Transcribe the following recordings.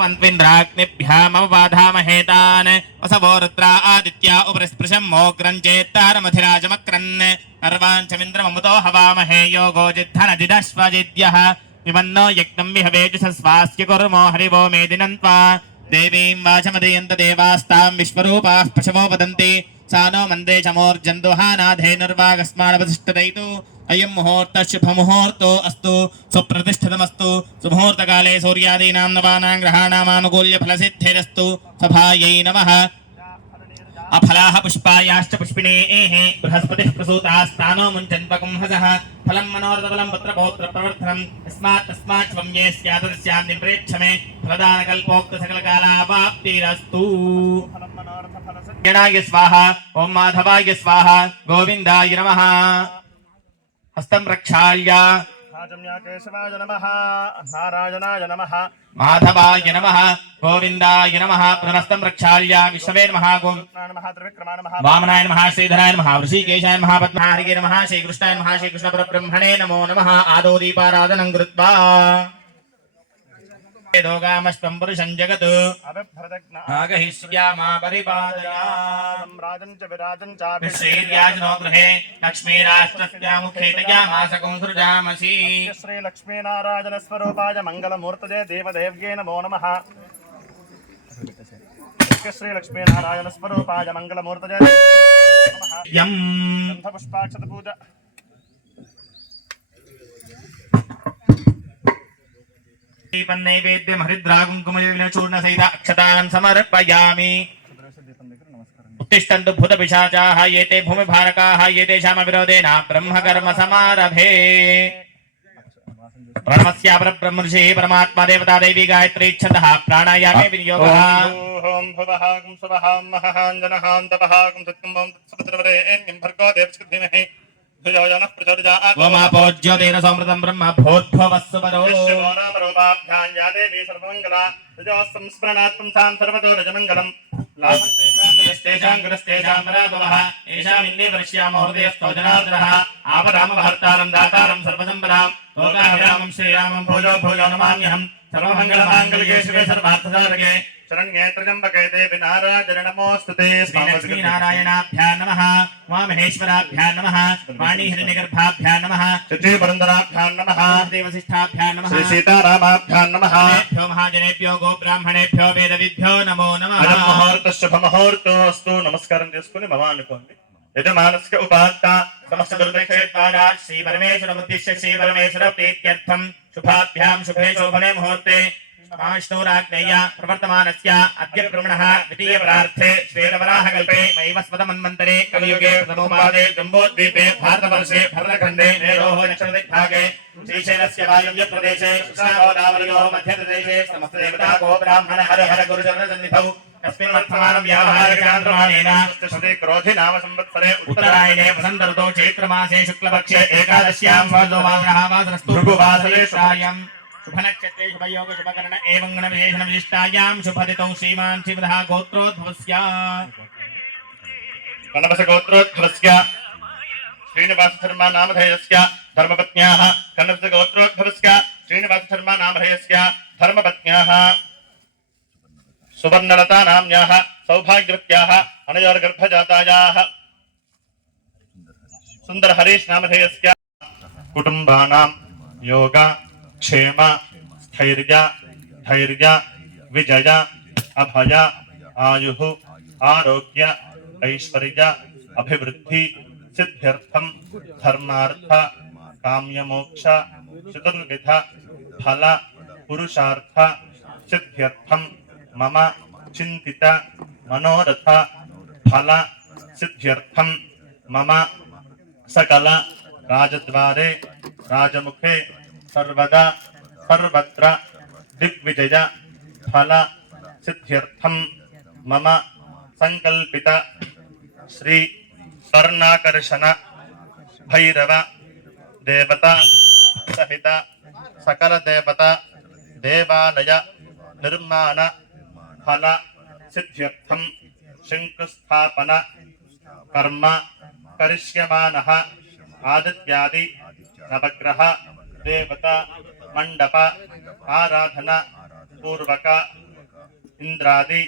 मम वसवो रुद्रा आदित्या उपरिस्पृशं मोग्रं चेत्तारमधिराजमक्रन् सर्वाञ्चमिन्द्रममुतो हवामहे योगो जिद्धनजिदश्वजिद्यः विमन्नो यज्ञं विहवेजुषस्वास्य कुर्मो हरिवो मेदिनन्त्वा देवीं वाचमदयन्त देवास्तां विश्वरूपाः पशवो वदन्ति सा नो मन्दे चमोर्जन्दुहानाधेनुर्वागस्मानवतिष्ठदयितु अयं मुहूर्तः शुभमुहूर्तो अस्तु सुप्रतिष्ठितमस्तु सुमुहूर्तकाले सूर्यादीनां नवानां ग्रहाणामानुकूल्यफलसिद्धिरस्तु सभायै नमः अफलाः पुष्पायाश्च पुष्पिणेः बृहस्पतिः प्रसूतास्तानो मुञ्चन्त्वकुंहसः फलं मनोरथफलं पुत्रपौत्र प्रवर्धनं यस्मात् तस्मात् त्वं ये स्यादस्यां निम्रेच्छ मे फलदानकल्पोक्त सकलकालावाप्तिरस्तु गणाय स्वाहा ओं माधवाय स्वाहा गोविन्दाय नमः हस्तं प्रक्षाल्य केशवाय नमः नारायणाय नमः माधवाय नमः गोविन्दाय नमः पुनरस्तं प्रक्षाल्य विष्णवे नमः त्रिविक्रमाय नमः वामनाय नमः श्रीधराय नमः ऋषिकेशाय नमः पद्मनाभे नमः श्रीकृष्णाय नमः श्रीकृष्णपरब्रह्मणे नमो नमः आदौ दीपाराधनं कृत्वा दोगामस्त्वं पुरुषं जगत् आगहिष्यामा परिपादयाम् राजन् च विराजन् च श्रीर्याजनो गृहे लक्ष्मीराष्ट्रस्या मुखे तयामासकं सृजामसि श्री लक्ष्मीनारायण स्वरूपाय मंगलमूर्तये देवदेव्ये नमो नमः श्री लक्ष्मीनारायण स्वरूपाय मंगलमूर्तये नमः यं पुष्पाक्षत पूजा नैवेद्यं हरिद्राकुङ्कुमचूर्ण सहित अक्षतान् समर्पयामि उत्तिष्ठन्तु भूतपिशाचाः एते भूमिभारकाः एतेषाम् अविरोधेन ब्रह्मकर्म समारभे प्रणमस्य परब्रह्म ऋषिः परमात्मा देवता दैवी गायत्री छन्दः प्राणायामे विनियोगः ओम भवः कुं स्वः महः जनः तपः कुं सत्यं ओम तत्सवितुर्वरेण्यं भर्गो देवस्य धीमहि धियो प्रचोदयात् ओमापोज्यो तेन समृतं ब्रह्म भूद्भवस्सु वरो रूपाभ्यां या देवी सर्वमङ्गला तजो संस्मरणात्मं सां सर्वतो रजमङ्गलम् लाभस्तेषां गुरस्तेषां पराभवः येषामिन्ने वर्ष्यामो हृदयस्थो जनार्दनः आपदामहर्तारं दातारं सर्वसम्पदां लोकाभिरामं श्रीरामं भोजो भोजो नमाम्यहं सर्वमङ्गलमाङ्गल्ये शिवे सर्वार्थसाधके शरण्ये त्र्यम्बके देवी नारायण नमोस्तुते श्रीलक्ष्मीनारायणाभ्यां नमः उमामहेश्वराभ्यां नमः वाणीहिरण्यगर्भाभ्यां नमः श्रीपुरन्दराभ्यां नमः देवसिष्ठाभ्यां नमः श्री सीतारामाभ्यां नमः भ्यो महाजनेभ्यो गोब्राह्मणेभ्यो वेदविभ्यो नमो नमः मुहूर्त शुभमुहूर्तोऽस्तु नमस्कारं చేసుకొని భవ అనుకోండి యజమానస్య ఉపాత్త సమస్త దుర్దక్షేత్వాగా श्री परमेश्वरमुद्दिश्य श्री परमेश्वर प्रीत्यर्थं शुभाभ्यां शुभे शोभने मुहूर्ते महाविष्णुराज्ञया प्रवर्तमानस्य अद्य ब्रह्मणः द्वितीयपरार्थे श्वेतवराहकल्पे वैवस्वतमन्वन्तरे कलियुगे प्रथमोपादे जम्बोद्वीपे भारतवर्षे भरतखण्डे मेरोः नक्षत्रदिग्भागे श्रीशैलस्य वायव्यप्रदेशे कृष्णागोदावर्योः मध्यप्रदेशे समस्तदेवता गोब्राह्मण हर हर गुरुचरणसन्निधौ तस्मिन् वर्तमानं व्यावहारिकान्तमानेन श्री क्रोधि नाम संवत्सरे उत्तरायणे वसन्तऋतौ चैत्रमासे शुक्लपक्षे एकादश्यां वासोमासः वासरस्तु भृगुवासरे सायं शुभनक्षत्रे शुभयोग शुभकर्ण एवं गणविशेषण विशिष्टायां शुभदितौ श्रीमान् शिवदः गोत्रोद्भवस्य कणवस गोत्रोद्भवस्य श्रीनिवास शर्मा नामधेयस्य धर्मपत्न्याः कणवस गोत्रोद्भवस्य श्रीनिवास शर्मा नामधेयस्य धर्मपत्न्याः सुवर्णलता नाम्न्याः सौभाग्यवत्याः अनयोर्गर्भजातायाः सुंदर हरीश नामधेयस्य कुटुम्बानां योग क्षेम स्थैर्य धैर्य विजय अभय आयुः आरोग्य ऐश्वर्य अभिवृद्धि सिद्ध्यर्थं धर्मार्थ काम्यमोक्ष चतुर्विध फल पुरुषार्थ सिद्ध्यर्थं मम चिंतित मनोरथ फल सिद्ध्यर्थं मम सकल राजद्वारे राजमुखे सर्वदा सर्वत्र दिग्विजय फल सिद्ध्यर्थं मम संकल्पित श्री स्वर्णाकर्षण भैरव देवता सहित सकल देवता देवालय निर्माण फल सिद्ध्यर्थं शंकुस्थापन कर्म करिष्यमानः आदित्यादि नवग्रह देवता मंडप आराधना पूर्वक ఇంద్రాది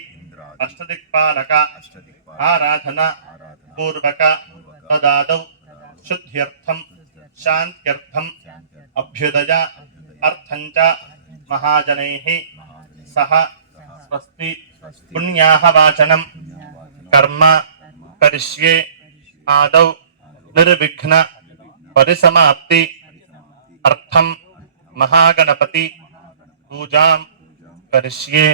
అష్టదిక్పాలక ఆరాధన పూర్వక తదాదౌ శుద్ధ్యర్థం శాంత్యర్థం అభ్యుదయ అర్థం చ మహాజనైః సహ స్వస్తి పుణ్యాహ వాచనం కర్మ కరిష్యే ఆదౌ నిర్విఘ్న పరిసమాప్తి అర్థం మహాగణపతి పూజాం కరిష్యే.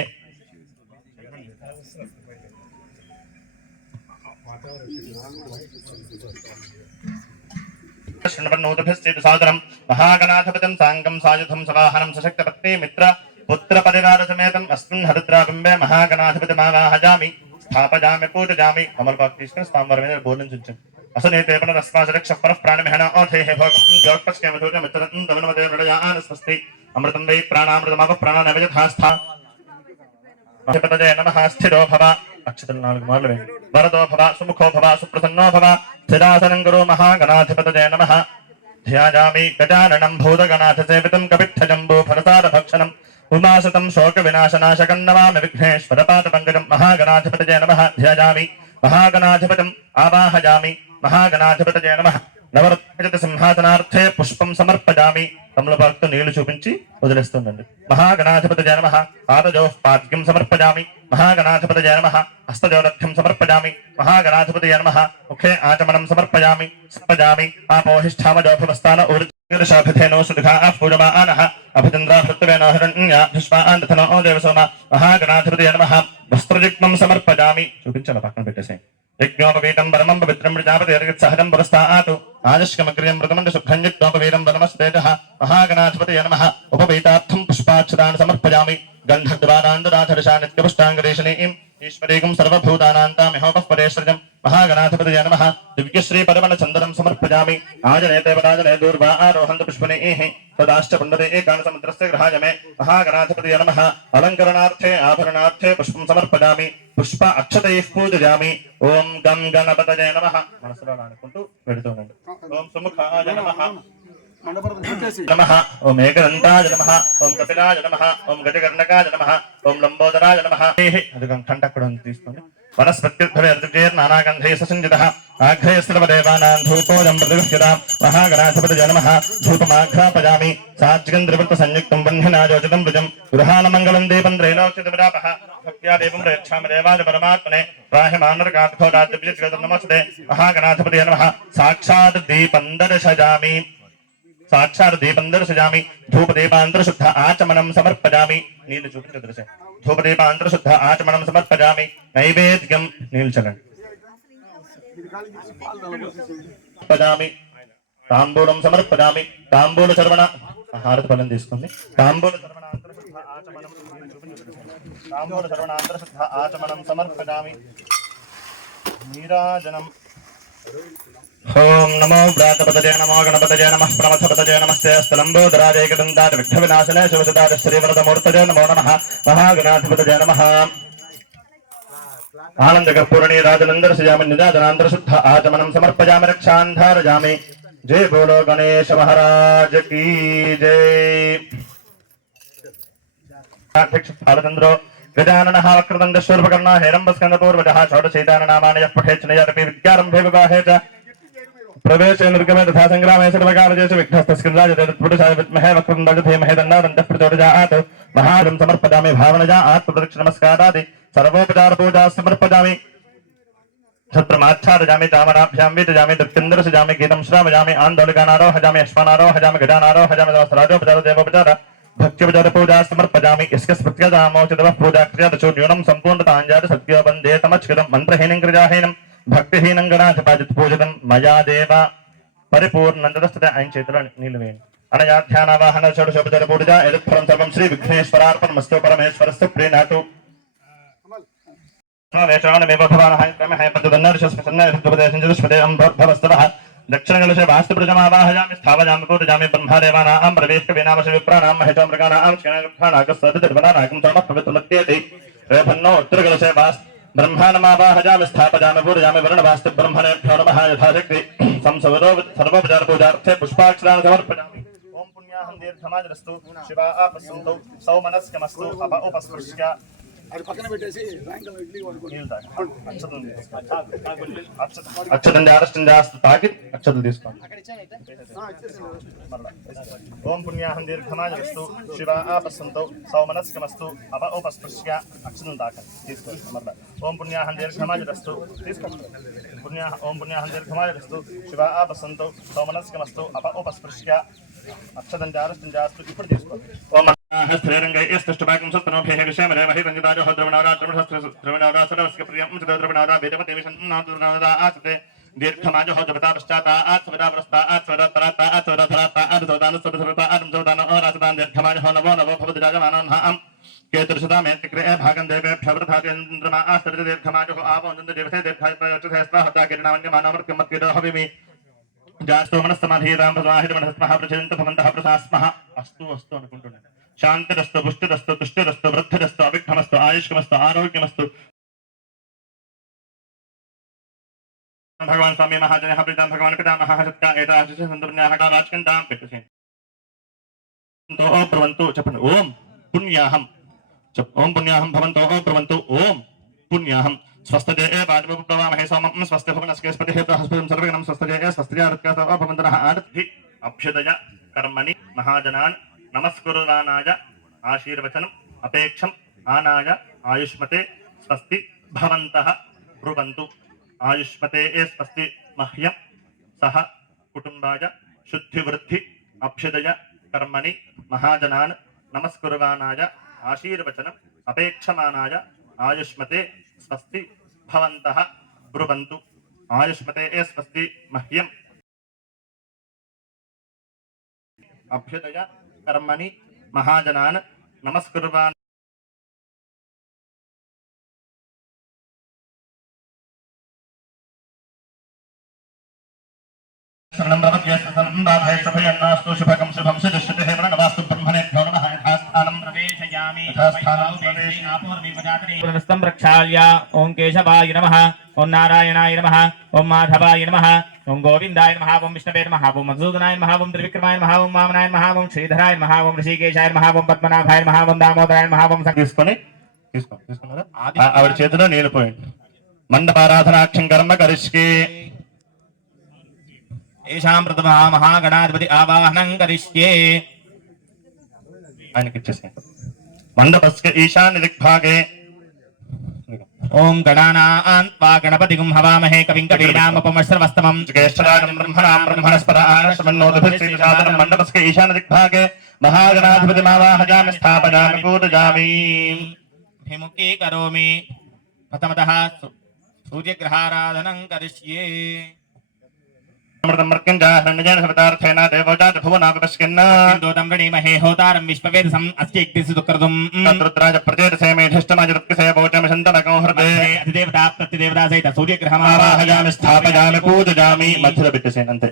శృణ్వన్నోదభిశ్చేత్ సాదరం మహాగణాధిపతిం సాంగం సాయుధం సవాహనం సశక్తపత్ని మిత్ర పుత్ర పరివార సమేతం అస్మిన్ హరిద్రాబింబే మహాగణాధిపతిమావాహయామి స్థాపయామి పూజయామి. కమలపాకు తీసుకుని స్వామివారి మీద బోధించండి. असनेते पुनरस्मासरक्षः पुनः प्राणमिहना ओथेः भोगं योगपस्केमधूर्यमित्रं तवनवदे हृदयान् स्वस्ति अमृतं वै प्राणामृतमापः प्राणानवयथास्था महापतये नमः. स्थिरो भव अक्षतल 4 మార్లు వేయండి. వరదో భవ సుముఖో భవ సుప్రసన్నో భవ స్థిరాసనం గురు మహాగణాధిపతయే నమః. ధ్యాయామి గజాననం భూతగణాథ సేవితం కపిత్థజంబో ఫలసార భక్షణం ఉమాసతం శోక వినాశనాశకం నమామి విఘ్నేశ్వర పాద పంకజం. మహాగణాధిపతయే నమః. ధ్యాయామి మహాగణాధిపతిం ఆవాహయామి. మహాగణాధిపతయే నమః. నవరత్న సింహాసనార్థే పుష్పం సమర్పయామి. తమలపాకుతో నీళ్లు చూపించి వదిలేస్తుందండి. మహాగణాధిపతయే నమః. పాదజోః పాద్యం సమర్పయామి. మహాగణాధిపతయే నమః. హస్తజోలభ్యం సమర్పయామి. మహాగణాధిపతయే నమః. ముఖే ఆచమనం సమర్పయామి. స్పజామి ఆపోహిష్ఠామజోభిమస్తాన ఊర్జాభిధేనో సుఖా పూజమానః అభిచంద్రా భృత్వేనో హిరణ్య ధృష్మాంతనో దేవసోమ. మహాగణాధిపతయే నమః. వస్త్రయుగ్మం సమర్పయామి. చూపించాను పక్కన పెట్టేసి. యజ్ఞోపవీతం పరమం పవిత్రం ప్రజాపతిర్గత్సహజం పురస్తాతు ఆదిష్కమగ్రియం మృతమండ శుభ్రం యజ్ఞోపవీతం పరమస్తేజః. మహాగణాధిపతయే నమః. ఉపవీతార్థం పుష్పాక్షరాన్ని సమర్పయామి. గంధద్వారాంధరాధర్షానిత్యపుష్టాంగరేషణీం ఈశ్వరీకం సర్వభూతానాంతామిహోపఃపరేశ్వరజం. మహాగణాధిపతయే నమః. దివ్యశ్రీ పరిమళ చందనం సమర్పయామి. ఆజనేతేవరాజనే దూర్వా ఆరోహంత పుష్పనేః తదాశ్చ పుండరే ఏకాన సముద్రస్య గృహాయ మే. మహాగణాధిపతయే నమః. అలంకరణార్థే ఆభరణార్థే పుష్పం సమర్పయామి. పుష్ప అక్షతైః పూజయామి. ఓం గం గణపతయే నమః. మనసులో అనుకుంటూ వెళుతూనండి. ఓం సుముఖాయ నమః నమః. ఓం ఏకదంతాయ నమః. ఓం కపిలాయ నమః. ఓం గజకర్ణకాయ నమః. ఓం లంబోదరాయ నమః. అది కంఠ అక్కడ తీసుకోండి. వనస్పత్యుద్భవేర్నానాగంధైః ససంజితః ఆఘ్రయ సర్వదేవానాం ధూపోజం ప్రతిగృహ్యతాం. మహాగణాధిపతయే నమః. ధూపమాఘ్రాపయామి. సాజ్గంధ్రివృత్త సంయుక్తం బంధ్యనాజోచితం భుజం గృహానమంగళం దీపం త్రైలోక్యతివిరాపః భక్త్యా దేవం ప్రయచ్ఛామి దేవాయ పరమాత్మనే ప్రాహ్యమానర్గాత్ఖోరాజ్యవిజయగతం నమస్తే. మహాగణాధిపతయే నమః. సాక్షాత్ దీపం దర్శయామి. సాక్షాత్ దీపం దర్శయామి. ధూపదీపాంతరశుద్ధ ఆచమనం సమర్పయామి. నీళ్ళు చూపించే దృశ్యం. ధూపదీపాంతరశుద్ధ ఆచమనం సమర్పయామి. నైవేద్యం నీళ్ళు చల్లండి. పదామి తాంబూలం సమర్పయామి. తాంబూల చర్వణ హారతి ఫలం తీసుకోండి. తాంబూల చర్వణాంతరశుద్ధ ఆచమనం తాంబూల చర్వణాంతరశుద్ధ ఆచమనం సమర్పయామి. నీరాజనం. ఓం నమో వ్రాతపతజే నమో గణపతజే నమః. ప్రమథపతజే నమస్తే స్థలంబోదరాజే ఏకదంతాయ విఘ్నవినాశనే శివసదాయ శ్రీవరదమూర్తజే నమో నమః. మహాగణాధిపతజే నమః. ఆనందకర్పూరణీ రాజనందర్శయామి. నిజాజనాంతరశుద్ధ ఆచమనం సమర్పయామి. రక్షాంధారయామి. జై బోలో గణేశ మహారాజ్ కీ జై. భారతంద్రో గజాననః వక్రదండ శూర్పకర్ణ హేరంబస్కందపూర్వజః షోడశైతాననామాని యః పఠేత్ నయారపి విద్యారంభే వివాహే చ ప్రవేశే నిర్గమే తథా సంగ్రామే సర్వకార్యేషు విఘ్నస్తస్కృతాయ విద్మహే వక్రతుండాయ ధీమహి తన్నోదంతః ప్రచోదయాత్. మహారం సమర్పయామి. భావనయా ఆత్మప్రదక్షిణ నమస్కారాది సర్వోపచార పూజా సమర్పయామి. छत्रमाच्छादयामि. चामराभ्यां वीतयामि. दृप्तिन्दर्शयामि. गीतं श्रावयामि. आन्दोलिकानारोहयामि. अश्वानारोहयामि. गजानारोहयामि. सहस्राजोपचार देवोपचार भक्त्योपचार पूजा समर्पयामि. इसके स्मृत्यादामोचितवः पूजा क्रियादशो न्यूनं सम्पूर्णताञ्जात सत्यो वन्दे तमच्युतं मन्त्रहीनं क्रियाहीनं भक्तिहीनं गणाधिपाजित पूजितं मया देव परिपूर्णन्दस्तते. ఆయన చేతిలో నీళ్లు వేయండి. అనయా ధ్యానావాహన షోడశోపచార పూజ ఎదుత్ఫలం సర్వం శ్రీ విఘ్నేశ్వరార్పణమస్తు. పరమేశ్వరస్తు ప్రీణాతు. వేషాణమేవ భవానః క్రమేణ పద్యదన్నర్షస్మసన్నరుపదేశంజదుష్పదే అంబర్భవస్తవః. దక్షిణగలశే వాస్తుప్రజమావాహయామి. స్థావయామి పూజయామి. బ్రహ్మదేవానాం ప్రవేశకవీనామశ విప్రాణాం మహేషామృగానాం క్షేణగృహానాగస్సర్వజర్వనానాగం సమః పవిత్రమత్యేతి. రేపన్నో ఉత్తరగలశే బ్రహ్మాణమావాహయామి. స్థాపయామి పూజయామి. వరుణవాస్తు బ్రహ్మణేభ్యో నమః. యథాశక్తి సంసవదో సర్వోపచార పూజార్థే పుష్పాక్షరాన్ని సమర్పయామి. ఓం పుణ్యాహం దీర్ఘమాజరస్తు శివా ఆపస్సంతు సౌమనస్కమస్తు అప ఉపస్పృశ్య అది పక్కన పెట్టేసి సాయంకాలం ఇడ్లీ వాడుకోండి. అక్షతం జారష్టం జాస్తి తాకి అక్షతలు తీసుకోండి. ఓం పుణ్యాహం దీర్ఘమాయస్తు శివ ఆపస్సంతో సౌమనస్కమస్తు అప ఉపస్పృశ్య అక్షతం తాకండి తీసుకోండి. మరలా ఓం పుణ్యాహం దీర్ఘమాయస్తు తీసుకోండి. ఓం పుణ్యాహం దీర్ఘమాయస్తు శివ ఆపస్సంతో సౌమనస్కమస్తు అప ఉపస్పృశ్య అక్షతం జారష్టం జాస్తు ఇప్పుడు తీసుకోండి. ఓం స్థిరంగైస్తష్టభాగం సత్నోభ్యః విషయమరేమహి రంజితాజో ద్రవణారాద్రవణస్క ప్రియం ద్రవణారా వేదమతే విషన్నాద్రవణారా ఆసతే దీర్ఘమాజో జపతా పశ్చాత్తాత్ స్వదా ప్రస్తాత్ స్వదా పరాత్తాత్ స్వదా ధరాత్తాత్ స్వదాను స్వదసరతాత్ జోదానో రాసతాన్ దీర్ఘమాజో నవో నవో భవతి రాజమానోన్హాం కేతుర్షతామేత్క్రే భాగం దేవేభ్య వృథాదేంద్రమా ఆస్తరిత దీర్ఘమాజో ఆవోంద దేవతే దీర్ఘాయత్రయత్ర స్వాహతాకిరణామన్యమానమర్క్యమత్కిదో హవిమి జాస్తో మనస్సమాధీరాం భద్వాహితమనస్మః ప్రచలింత భవంతః ప్రసాస్మః అస్తు అస్తు అనుకుంటున్నాను. శాంతిరస్తు పుష్టిరస్తు తుష్టిరస్తు వృద్ధిరస్తు అవిఘ్నమస్తు ఆయుష్కమస్తు ఆరోగ్యమస్తు. భగవాన్ స్వామి మహాజన ప్రీతాం భగవాన్ పితామహ సత్య ఏతాశిష సంతున్యాహ రాజకండాం పెట్టేసేయండి. బ్రవంతు చెప్పండి. ఓం పుణ్యాహం ఓం పుణ్యాహం భవంతో బ్రవంతు ఓం పుణ్యాహం స్వస్థజే వాజమహే సోమం స్వస్తి భవనస్కేస్పతి బృహస్పతిం సర్వగణం స్వస్థజే స్వస్తిజారుత్కాసవ భవంతః ఆర్ధి అభ్యుదయ కర్మణి మహాజనాన్ నమస్కుర్వానాయ ఆశీర్వచనం అపేక్షం ఆనాయ ఆయుష్మతే స్వస్తి భవంతః బ్రువంతు ఆయుష్మతే స్వస్తి మహ్యం సహ కుటుంబాయ శుద్ధివృద్ధి అభ్యుదయ కర్మణి మహాజనాన్ నమస్కుర్వానాయ ఆశీర్వచనం అపేక్షమానాయ ఆయుష్మతే స్వస్తి భవంతః బ్రువంతు ఆయుష్మతే స్వస్తి మహ్యం అభ్యుదయ కర్మణి మహాజనాన్ నమస్కుర్వాన్ శరణం భవత్యేస్తనం బాధైస్తభయన్నాస్తు శుభకం శుభం సుదృశ్యతే ప్రణవాస్తు బ్రహ్మణేభ్యో నమః యథాస్థానం ప్రవేశయామి యథాస్థానం ప్రవేశ పునస్తం ప్రక్షాళ్య ఓం కేశవాయ నమః ఓం నారాయణాయ నమః ఓం మాధవాయ నమః ఓం గోవిందాయ నమః ఓం విష్ణవే నమః ఓం మధుసూదనాయ నమః ఓం త్రివిక్రమాయ నమః ఓం వామనాయ నమః ఓం శ్రీధరాయ నమః ఓం ఋషికేశాయ నమః ఓం పద్మనాభాయ నమః ఓం దామోదరాయ నమః ఓం తీసుకున్నారా ఆవిడ చేతిలో నీళ్ళు పోయండి. మండపారాధనాక్షం కర్మ కరిష్కే ఏషాం ప్రథమ మహాగణాధిపతి ఆవాహనం కరిష్యే. ఆయనకి ఇచ్చేసేయండి. మండపస్య ఈశాన్య దిగ్భాగే ఓం గణానాన్ త్వా గణపతిగుం హవామహే కవిం కవీనాముపమశ్రవస్తమం జ్యేష్ఠరాజం బ్రహ్మణాం బ్రహ్మణస్పదానశ్రవన్నోదభిశ్రీసాదనం మండపస్య ఈశాన్య దిగ్భాగే మహాగణాధిపతిమావాహయామి స్థాపయామి పూజయామి. భిముఖీ కరోమి. ప్రథమతః సూర్యగ్రహారాధనం కరిష్యే. అమృతమర్కంజాహరణ్యజన సవితార్థేన దేవోజాత భువనాగపశ్కిన్న దోదం గణీమహే హోతారం విశ్వవేదసం అస్యైక్తిసి దుఃఖృతం తద్రుద్రాజ ప్రచేతసే మేధిష్టమజరుత్కసే భోజమి సంతనకం హృదే అధిదేవతా ప్రతిదేవతా సహిత సూర్యగ్రహమావాహయామి ఆవాహయామి స్థాపయామి పూజయామి. మధ్యలో పెట్టేసేయండి అంతే.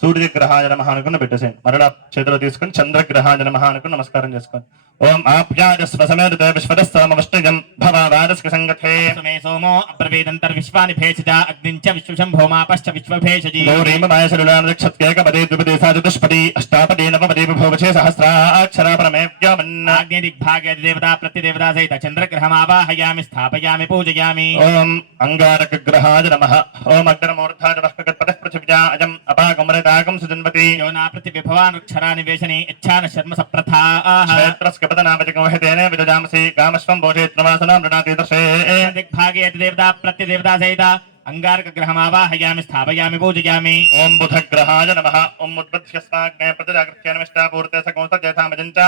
సూర్యగ్రహాయ నమః అనుకుని పెట్టేసేయండి. మరలా చేతిలో తీసుకుని చంద్రగ్రహాయ నమః అనుకుని నమస్కారం చేసుకోండి. ఓం ఆప్యాజస్వ సమేత విశ్వదస్తమవష్టయం భవావారస్క సంగతే సుమే సోమో అబ్రవేదంతర్విశ్వాని భేషజ అగ్నించ విశ్వశంభోమాపశ్చ విశ్వభేషజీ గౌరీమమాయశరులానక్షత్యేకపదే ద్విపదే చతుష్పది అష్టాపదే నవపదే విభోవచే సహస్రాక్షరా పరమేవ్యామన్. ఆగ్నే దిగ్భాగే దేవతా ప్రతిదేవతా సహిత చంద్రగ్రహమావాహయామి స్థాపయామి పూజయామి. ఓం అంగారకగ్రహాయ నమః. ఓం అగ్రమూర్ధాయ వఃకగత్పదః పృథివ్యా అజం అపాగమరదాగం సుజన్వతి యోనా ప్రతివిభవానుక్షరాని వేషని ఇచ్ఛాన శర్మ సప్రథాః క్షేత్రస్కపదనామతికమహితేనే విదజామసి కామశ్వం భోషేత్నవాసనాం రుణాతీదర్శే. దిగ్భాగే దేవతా ప్రతిదేవతా సహిత అంగారకగ్రహమావాహయామి స్థాపయామి పూజయామి. ఓం బుధగ్రహాయ నమః. ఓం ఉద్బధ్యస్మాగ్నే ప్రతిజాగృత్య నమిష్టాపూర్తే సకోసజేథామజంచ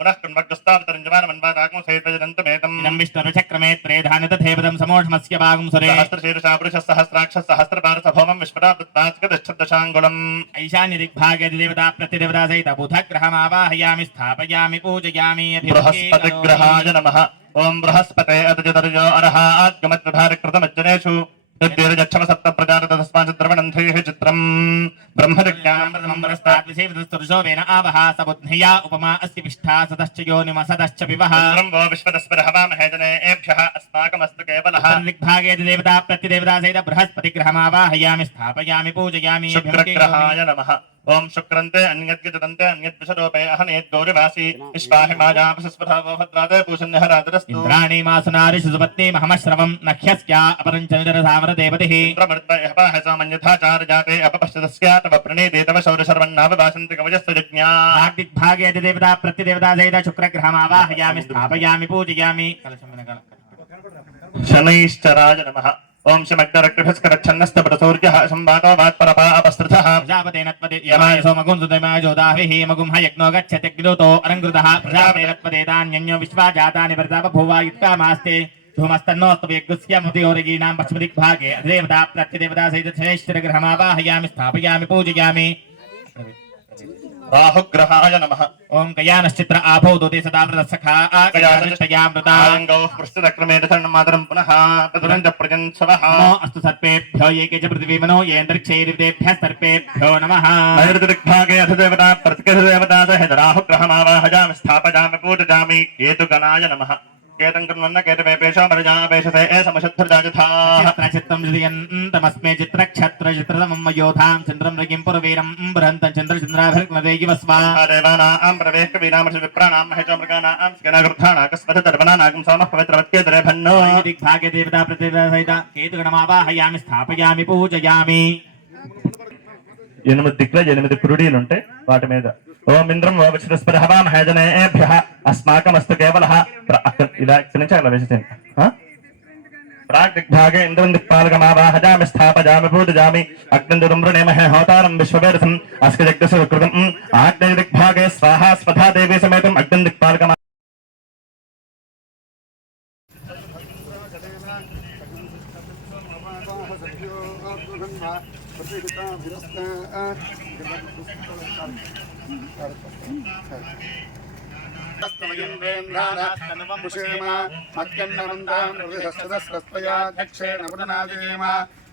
పునః కృన్వగ్రస్తావతరంజమానమన్వాదాగం సైతజనంతమేతం. ఇదం విష్ణురుచక్రమే త్రేధాని తథేపదం సమోఢమస్య భాగం సురే సహస్రశీర్షా పురుషः సహస్రాక్షः సహస్రపారసభౌమం విశ్వదాప్తాస్కదశ్చదశాంగుళం. ఈశాన్య దిగ్భాగే దేవతా ప్రతిదేవతా సహిత బుధగ్రహమావాహయామి స్థాపయామి పూజయామి. బృహస్పతిగ్రహాయ నమః. ఓం బృహస్పతే అతజతర్యో అర్హాద్గమద్భారకృతమజ్జనేషు యద్దేరజక్షమ సప్త ప్రజాత తస్మాత్ ద్రవణంధేః చిత్రం బ్రహ్మవిజ్ఞానం బ్రహ్మరస్తాద్విషేవదస్తురుషో వేన ఆవహ సబుద్ధ్యా ఉపమా అస్తి పిష్ఠా సదశ్చ యోనిమసదశ్చ వివహ. ఇంద్రం వో విశ్వదస్పరహవామహే జనేభ్యః అస్మాకమస్తు కేవలః. దిగ్భాగే దేవతా ప్రతిదేవతా సహిత బృహస్పతిగ్రహమావాహయామి స్థాపయామి పూజయామి. శుక్రగ్రహాయ నమః. ओम शुक्रन्ते अन्यद्गजदन्ते अन्यद्विषरूपे अहनेत् गौरवासी विश्वाहिमाजापसस्पथावो भद्राते पूषन्यहरादरस्तु इंद्राणी मासुनारि सुपत्नी महमश्रवं नख्यस्या अपरञ्चन्द्रसावर देवतिः इंद्रमर्तयःपाहसामन्यथाचारजाते अपपश्यतस्या तव प्रणीते तव शौरशर्वन्नावभासन्ति कवचस्तु यज्ञा भागे देवता प्रत्यदेवता सहित शुक्रग्रहमावाहयामि स्थापयामि पूजयामि शनैश्चराय नमः ओम शमग्धरक्तभस्करच्छन्नस्तपटसौर्यः संवातो वात्परपा अपस्त्रथः प्रजापतेनत्वदे यमाय सोमगुं सुदमाय जोदाभिः मगुं हयज्ञो गच्छति ग्लोतो अरङ्कृतः प्रजापतेनत्वदेतान्यन्यो विश्वाजातानि प्रजापभुवा युक्तामास्ते धूमस्तन्नोऽस्तु यज्ञस्यमुदयोरगीणां पश्चिमदिग्भागे अधिदेवता प्रत्यदेवता सहित शनैश्चरग्रहमावाहयामि स्थापयामि पूजयामि राहुग्रहाय नमः ओम कयानश्चित्र आभो दोते सदा प्रदसखा आकयानश्चयामृता आयङ्गौ पृष्ठदक्रमेण शरणमातरं पुनः तदुरञ्च प्रजन्सवः नमो अस्तु सर्पेभ्यो ये के च पृथिवीमनो ये अन्तरिक्षैर्विदेभ्यः सर्पेभ्यो नमः नैऋतिदिग्भागे अधिदेवता प्रतिदेवता सहित राहुग्रहमावाहयामि स्थापयामि पूजयामि केतुगणाय नमः केतं कृण्वन्न केतवेपेशो मरजापेशसे समशत्रुजाजथा चित्रचित्तं हृदयन्तमस्मे चित्रक्षत्रचित्रतमं योधां चन्द्रं रगिं पुरवीरं बृहन्तं चन्द्रचन्द्राभिर्ग्नदेगिवस्वा देवानां प्रवेशकवीनामर्षविप्राणां महेशमृगाणां स्कनागृत्थानाकस्मथतर्वणानागं सोमः पवित्रवत्येतरे भन्नो दिग्भागे देवता प्रतिदेवता सहित केतुगणमावाहयामि स्थापयामि पूजयामि ఎనిమిది దిక్కుల ఎనిమిది పురుడీలు ఉంటాయి వాటి మీద ఓం ఇంద్రం ఓం అస్మాకమస్తు కేవలః ఇలా ఇక్కడి నుంచి అలా వేసేసేయండి ప్రాక్ దిగ్భాగే ఇంద్రం దిక్పాలకమావాహయామి స్థాపయామి పూజయామి అగ్నిందురం వృణేమహే హోతారం విశ్వవేదసం అస్కజగ్దసుకృతం ఆగ్నేయ దిగ్భాగే స్వాహా స్వధా దేవీ సమేతం అగ్ని దిక్పాలకమా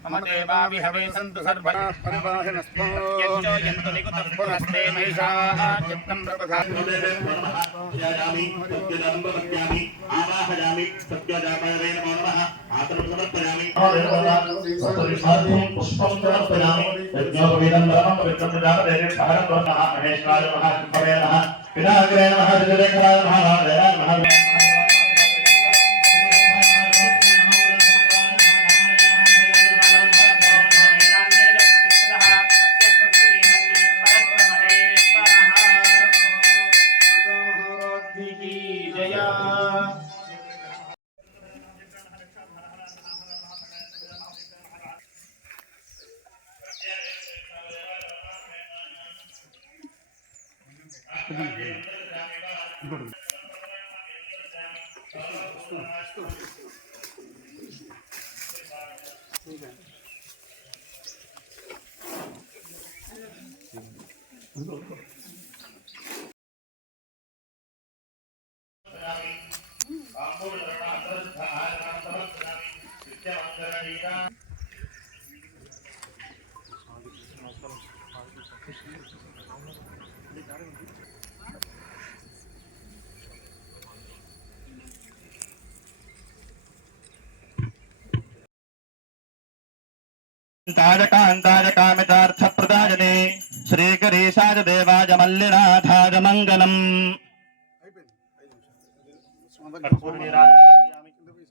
मम देवा विहवे सन्तु सर्वदा परिवाहिनस्मो यन्तो निकुतस्पुनस्ते महिषाः चित्तं प्रपधामि आवाहयामि सत्यजापरे नमो नमः आसनं समर्पयामि पुष्पं समर्पयामि यज्ञोपवीतं धर्मं पवित्रं प्रजापते सहरं नमः महेश्वराय नमः शुभवे नमः विनायकाय नमः दिव्यलेखनाय नमः महादेवाय नमः ताजकान्ताज कामितार्थप्रदायने श्रीकरीशाज देवाज मल्लिनाथाज मङ्गलम्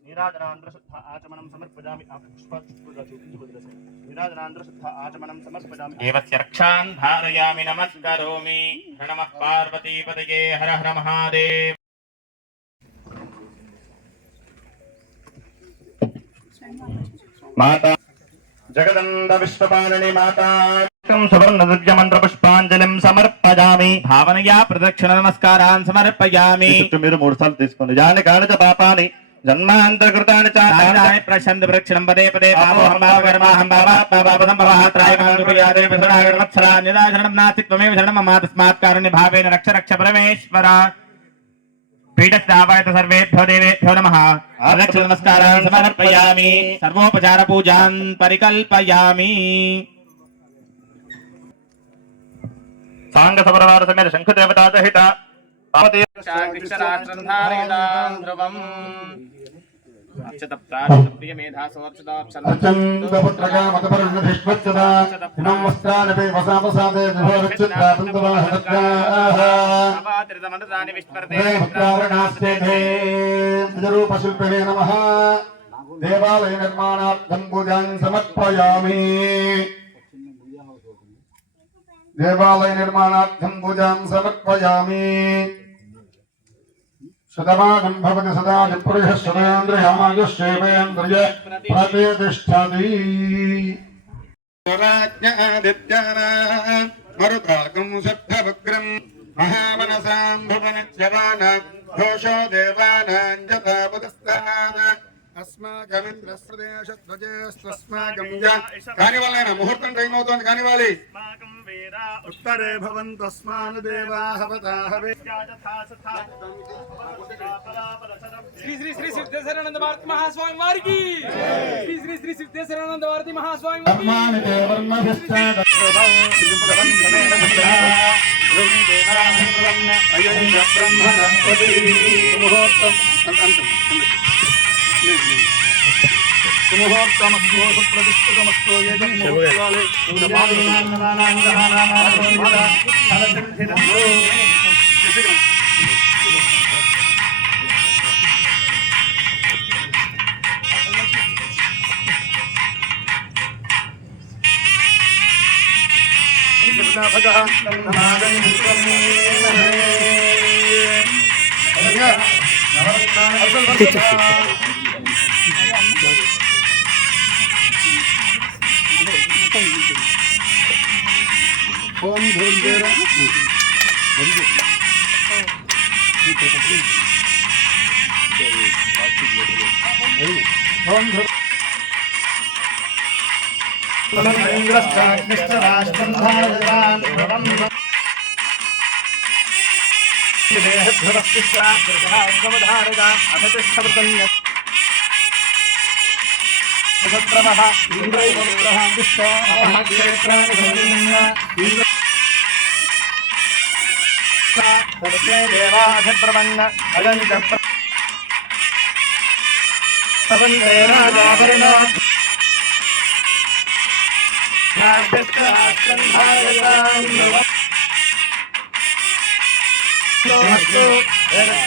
नीराजनान्द्रशुद्ध आचमनं समर्पयामि नीराजनान्द्रशुद्ध आचमनं समर्पयामि देवस्य रक्षान् धारयामि नमस्करोमि नमः पार्वतीपतये हर हर महादेव माता जगदम्ब विश्वपालिनी माता सुवर्णदुर्यमन्त्र पुष्पाञ्जलिं समर्पयामि भावनया प्रदक्षिण नमस्कारान् समर्पयामि మీరు 3 సార్లు తీసుకోండి జాని కానిచ పాపాని జన్మాంతర్కృతాని చ तानि प्रशन्द वृक्षणं पदे पदे पापोऽहं पापकर्माहं पापात्मपापदं पवहात्रायमानुपयादे विसुरागणवत्सरा निदा शरणं नास्ति त्वमेव शरणं मम तस्मात् कारुण्यभावेन रक्ष रक्ष परमेश्वर पीठस्थापयत सर्वेभ्यो देवेभ्यो नमः प्रदक्षिण नमस्कारान् समर्पयामि सर्वोपचार पूजान् परिकल्पयामि सांग सबरवार समेत शंख देवता सहित पार्वती అక్షత ప్రాణ ప్రియ మేధా సోర్చదాప్సన అత్యంతపుత్రగా మతపరుణధిష్వచ్చదా ఇమం వస్త్రానపి వసాపసాదే విభోరక్షిత్రాతంతవాహరత్యాః అవాత్రితమనదాని విష్పర్దే పుత్రావరణాస్తే నిజరూపశిల్పినే నమః దేవాలయ నిర్మాణార్థం పూజాం సమర్పయామి దేవాలయ నిర్మాణార్థం పూజాం సమర్పయామి శతమానం భవతి సదా పురుషः శతేంద్రియాయుష్యేవేంద్రియ ప్రతిష్టతి మరుతాకం శబ్దవగ్రం మహామనసాం భువనజ్యవాన ఘోషో దేవానాం జతాపదస్తాన్ అస్మాకమింద్రస్ప్రదేశధ్వజేస్తస్మాకం కానివ్వాలైనా ముహూర్తం టైం అవుతోంది కానివ్వాలి ఉత్తరే భవంతస్మాన్ దేవాః పతాహవే శ్రీ శ్రీ శ్రీ సిద్ధేశ్వరానంద భారతి మహాస్వామి వారికి శ్రీ శ్రీ శ్రీ సిద్ధేశ్వరానంద భారతి మహాస్వామి కర్మాణి ఓం ధూర్వేర ఓం ధూర్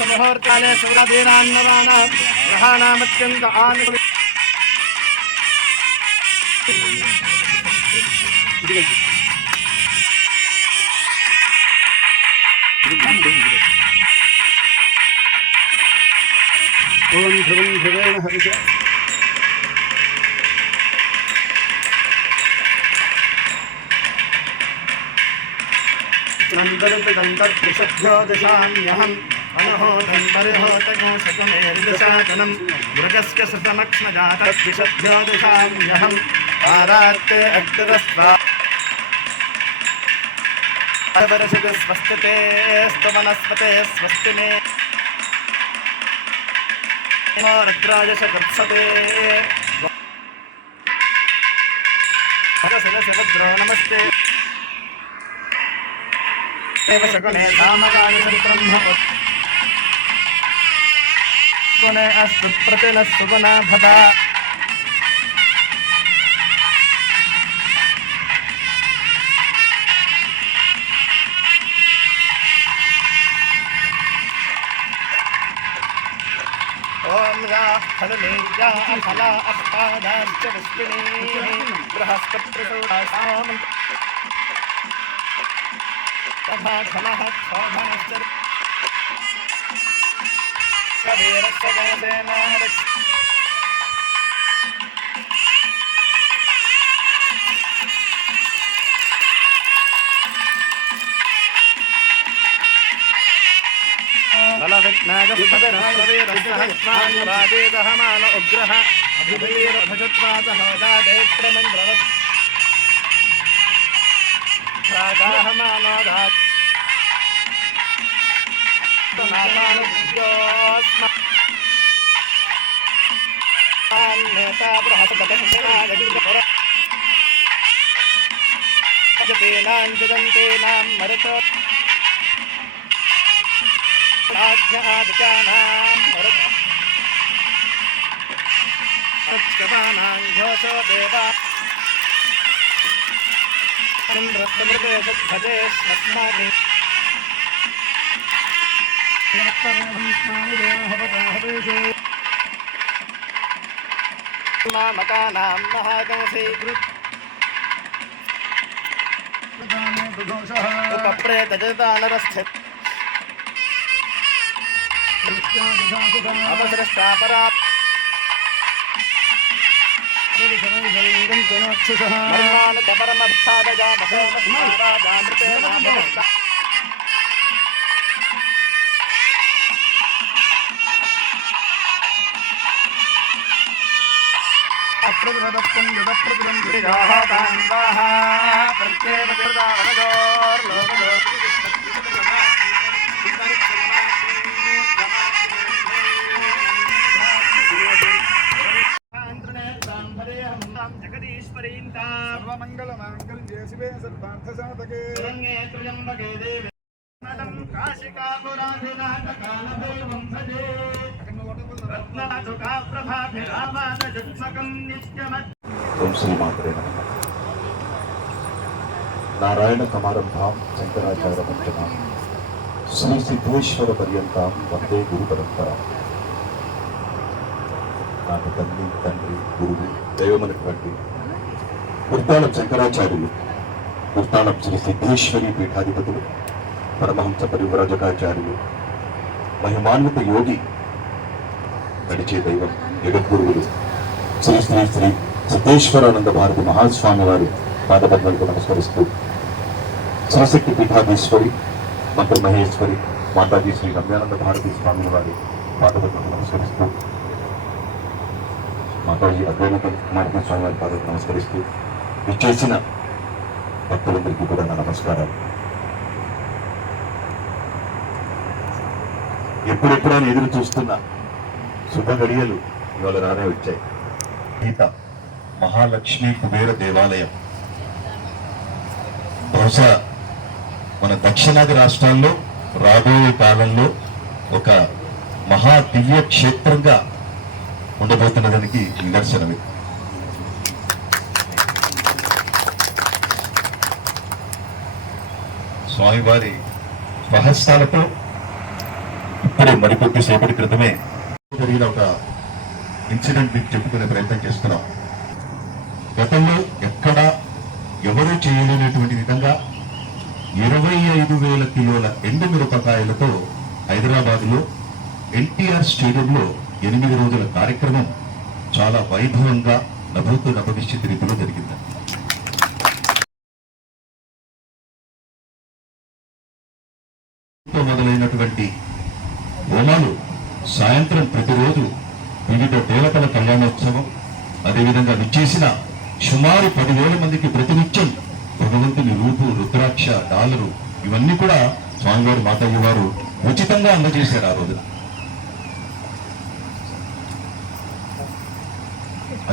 ముహూర్తాలే శివరాధీనాన్నవాన గ్రహాణామత్యంత ఆనుకూల ఓం ధ్రువం ధ్రువేణ హరిష నందరుషభ్యోదిశామ్యహం అనహోదంబరిహోతకోశకమేర్దశాచనం మృగస్య శతమక్ష్మజాతద్విషభ్యోదిశామ్యహం ఆరాత్తే అగ్రస్వా వరసిద స్వస్తితే స్తవనస్పతే స్వస్తినే రుద్రాజశగత్సతే సదశివద్రో నమస్తే శకునే కామకాని బ్రహ్మ పునే అస్తు ప్రతిన సుగుణాభద ఓం యా ఫలమేయా ఫల అష్టాదాశ్చ పుష్పిణీ బృహస్పతిప్రసూతాసాం తథా ఘనః క్షోభనశ్చ కవీరస్య జనసేనా బలవిఘ్నాజపదరాజవీరస్సహస్మాన్ రాజేదహమాన ఉగ్రః అభివీరభజత్వాసహోదాదేత్రమంద్రవత్ రాగాహమానోదా నేతా బృహస్పతేనాం జగంతేనాం మరుత ఆజ్ఞాదికానాం మరుత ఘోషో దేవా మకానాం మహాగంసి ఉపప్రేతజతానరస్థిత అవసృష్టా పరా మర్మానుత పరమర్థాదజామహోమస్మారాజామృతేనామృత సర్వమంగళమాంగళ్యే శివే సర్వార్థసాధకే ఓం శ్రీమాత్రే నమః. నారాయణ సమారంభాం శంకరాచార్య మధ్యమాం శ్రీ సిద్ధేశ్వర పర్యంతం వందే గురు పరంపర. నాకు తల్లి తండ్రి గురువు దైవమైనటువంటి ఉర్తాళం శంకరాచార్యులు, ఉర్తాళం శ్రీ సిద్ధేశ్వరి పీఠాధిపతులు, పరమహంస పరివ్రాజకాచార్యులు, మహిమాన్విత యోగి, నడిచే దైవం, జగద్గురువులు శ్రీ శ్రీ శ్రీ సిద్ధేశ్వరానంద భారతి మహాస్వామి వారి పాదపద్మలకు నమస్కరిస్తూ, శివశక్తి పీఠాధీశ్వరి మంత్ర మహేశ్వరి మాతాజీ శ్రీ రమ్యానంద భారతి స్వామి వారి పాదపద్మలకు నమస్కరిస్తూ, మాతాజీ అద్వైత కుమారస్వామి స్వామి వారి పాదకు నమస్కరిస్తూ, విచ్చేసిన భక్తులందరికీ కూడా నా నమస్కారాలు. ఎప్పుడెప్పుడైనా ఎదురు చూస్తున్న శుభ గడియలు ఇవాళ రానే వచ్చాయి. గీత మహాలక్ష్మి కుబేర దేవాలయం బహుశా మన దక్షిణాది రాష్ట్రాల్లో రాబోయే కాలంలో ఒక మహా దివ్య క్షేత్రంగా ఉండబోతున్నదానికి నిదర్శనమే. స్వామివారి స్వహస్తాలతో ఇప్పుడే మరికొద్ది సేపటి క్రితమే జరిగిన ఒక ఇన్సిడెంట్ మీకు చెప్పుకునే ప్రయత్నం చేస్తున్నాం. గతంలో ఎక్కడా ఎవరూ చేయలేనటువంటి విధంగా 25,000 కిలోల ఎండు మిరపకాయలతో హైదరాబాద్లో ఎన్టీఆర్ స్టేడియంలో 8 రోజుల కార్యక్రమం చాలా వైభవంగా నభూతో నభవిష్యత్ రీతిలో జరిగింది. మొదలైనటువంటి హోమాలు సాయంత్రం ప్రతిరోజు వివిధ దేవతల కళ్యాణోత్సవం, అదేవిధంగా విచ్చేసిన సుమారు 10,000 మందికి ప్రతినిత్యం భగవంతుని రూపు, రుద్రాక్ష, డాలరు ఇవన్నీ కూడా స్వామివారి మాతాజీ వారు ఉచితంగా అందజేశారు. ఆ రోజున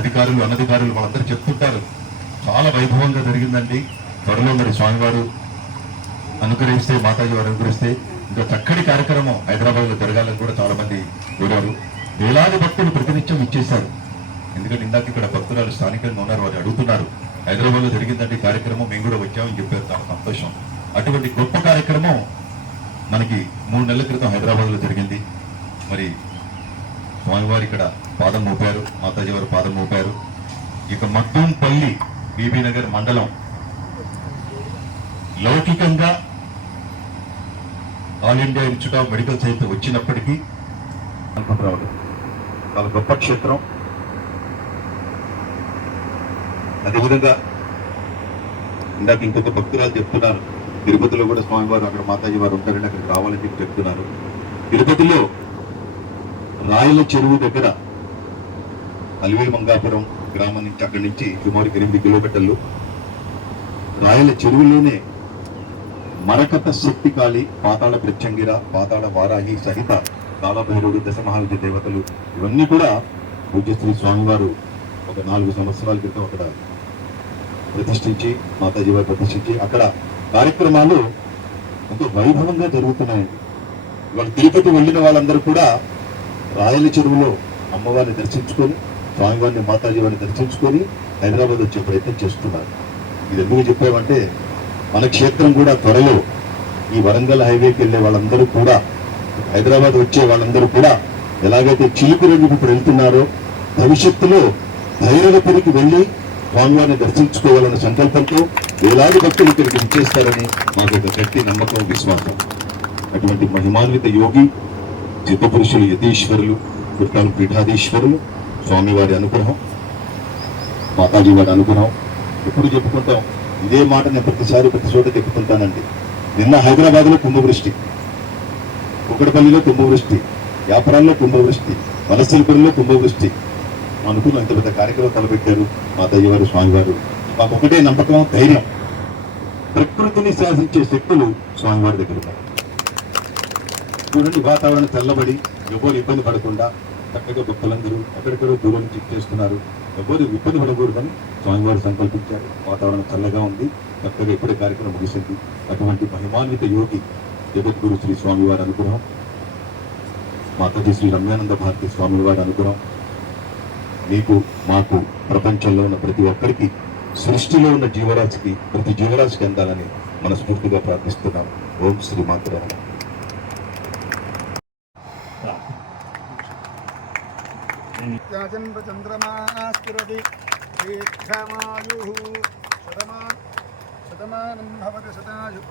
అధికారులు అనధికారులు వాళ్ళందరూ చెప్తుంటారు, చాలా వైభవంగా జరిగిందండి. త్వరలో మరి స్వామివారు అనుగ్రహిస్తే, మాతాజీ వారు అనుగ్రహిస్తే ఇంకా చక్కటి కార్యక్రమం హైదరాబాద్ లో జరగాలని కూడా చాలా మంది కోరారు. వేలాది భక్తులు ప్రతినిత్యం ఇచ్చేశారు. ఎందుకంటే ఇందాక ఇక్కడ భక్తురాలు స్థానికంగా ఉన్నారు, వారు అడుగుతున్నారు, హైదరాబాద్ లో జరిగిందంటే కార్యక్రమం, మేము కూడా వచ్చామని చెప్పారు. చాలా సంతోషం. అటువంటి గొప్ప కార్యక్రమం మనకి 3 నెలల క్రితం హైదరాబాద్ లో జరిగింది. మరి స్వామివారు ఇక్కడ పాదం మోపారు, మాతాజీ వారు పాదం మోపారు. ఇక మగ్దంపల్లి బీబీ నగర్ మండలం లౌకికంగా All India Institute of Medical Science వచ్చినప్పటికీ అనుకుంటున్నాడు చాలా గొప్ప క్షేత్రం. అదేవిధంగా ఇందాక ఇంకొక భక్తురాలు చెప్తున్నారు, తిరుపతిలో కూడా స్వామివారు అక్కడ మాతాజీ వారు ఉంటారని అక్కడికి రావాలని చెప్పి చెప్తున్నారు. తిరుపతిలో రాయల చెరువు దగ్గర అలివేలు మంగాపురం గ్రామం నుంచి, అక్కడి నుంచి సుమారు 8 కిలోమీటర్లు, రాయల చెరువులోనే మరకత శక్తికాళి, పాతాళ ప్రత్యంగిర, పాతాళ వారాహి సహిత కాలభైరవుడు, దశమహావిద్య దేవతలు ఇవన్నీ కూడా పూజ్యశ్రీ స్వామివారు ఒక 4 సంవత్సరాల క్రితం అక్కడ ప్రతిష్ఠించి, మాతాజీ వారు ప్రతిష్ఠించి అక్కడ కార్యక్రమాలు ఎంతో వైభవంగా జరుగుతున్నాయండి. ఇవాళ తిరుపతి వెళ్ళిన వాళ్ళందరూ కూడా రాయల చెరువులో అమ్మవారిని దర్శించుకొని స్వామివారిని మాతాజీ వారిని దర్శించుకొని హైదరాబాద్ వచ్చే ప్రయత్నం చేస్తున్నారు. ఇది ఎందుకు చెప్పామంటే మన క్షేత్రం కూడా త్వరలో ఈ వరంగల్ హైవేకి వెళ్ళే వాళ్ళందరూ కూడా, హైదరాబాద్ వచ్చే వాళ్ళందరూ కూడా ఎలాగైతే చిలుకురంజికి ఇప్పుడు వెళ్తున్నారో భవిష్యత్తులో భైరవపురికి వెళ్ళి స్వామివారిని దర్శించుకోవాలన్న సంకల్పంతో వేలాది భక్తులు ఇక్కడికి విచ్చేస్తారని మాకు ఒక గట్టి నమ్మకం, విశ్వాసం. అటువంటి మహిమాన్విత యోగి, చిత్తపురుషులు, యతీశ్వరులు, కుట్టాలు పీఠాధీశ్వరులు, స్వామివారి అనుగ్రహం, మాతాజీ వారి అనుగ్రహం ఎప్పుడు చెప్పుకుంటాం. ఇదే మాట నేను ప్రతి చోట చెప్పుకుంటానండి. నిన్న హైదరాబాద్లో కుంభవృష్టి, కుక్కడపల్లిలో కుంభవృష్టి, వ్యాపారాల్లో కుంభవృష్టి, వలసలపురంలో కుంభవృష్టి. అనుకున్న ఇంత పెద్ద కార్యక్రమం తలపెట్టారు మాతాజీ వారు, స్వామివారు. మాకు ఒకటే నమ్మకం, ధైర్యం. ప్రకృతిని శాసించే శక్తులు స్వామివారి దగ్గర ఉన్నాయి. చూడండి, వాతావరణం చల్లబడి ఎవరు ఇబ్బంది పడకుండా చక్కగా భక్తులందరూ ఎక్కడెక్కడో దూరం నుంచి చేస్తున్నారు. ఎవరు ఇబ్బంది పడకూడదని స్వామివారు సంకల్పించారు. వాతావరణం చల్లగా ఉంది, చక్కగా ఇప్పుడే కార్యక్రమం ముగిసింది. అటువంటి మహిమాన్విత యోగి జగద్గురు శ్రీ స్వామివారి అనుగ్రహం, మాతాజీ శ్రీ రమ్యానంద భారతి స్వామివారి అనుగ్రహం మీకు, మాకు, ప్రపంచంలో ఉన్న ప్రతి ఒక్కరికి, సృష్టిలో ఉన్న జీవరాశికి, ప్రతి జీవరాశికి అందాలని మనస్ఫూర్తిగా ప్రార్థిస్తున్నాం. ఓం శ్రీ మాత్రే నమః. చంద్రమాస్తిరది దీర్ఘమాయుః శతమానం భవతి శతాయుః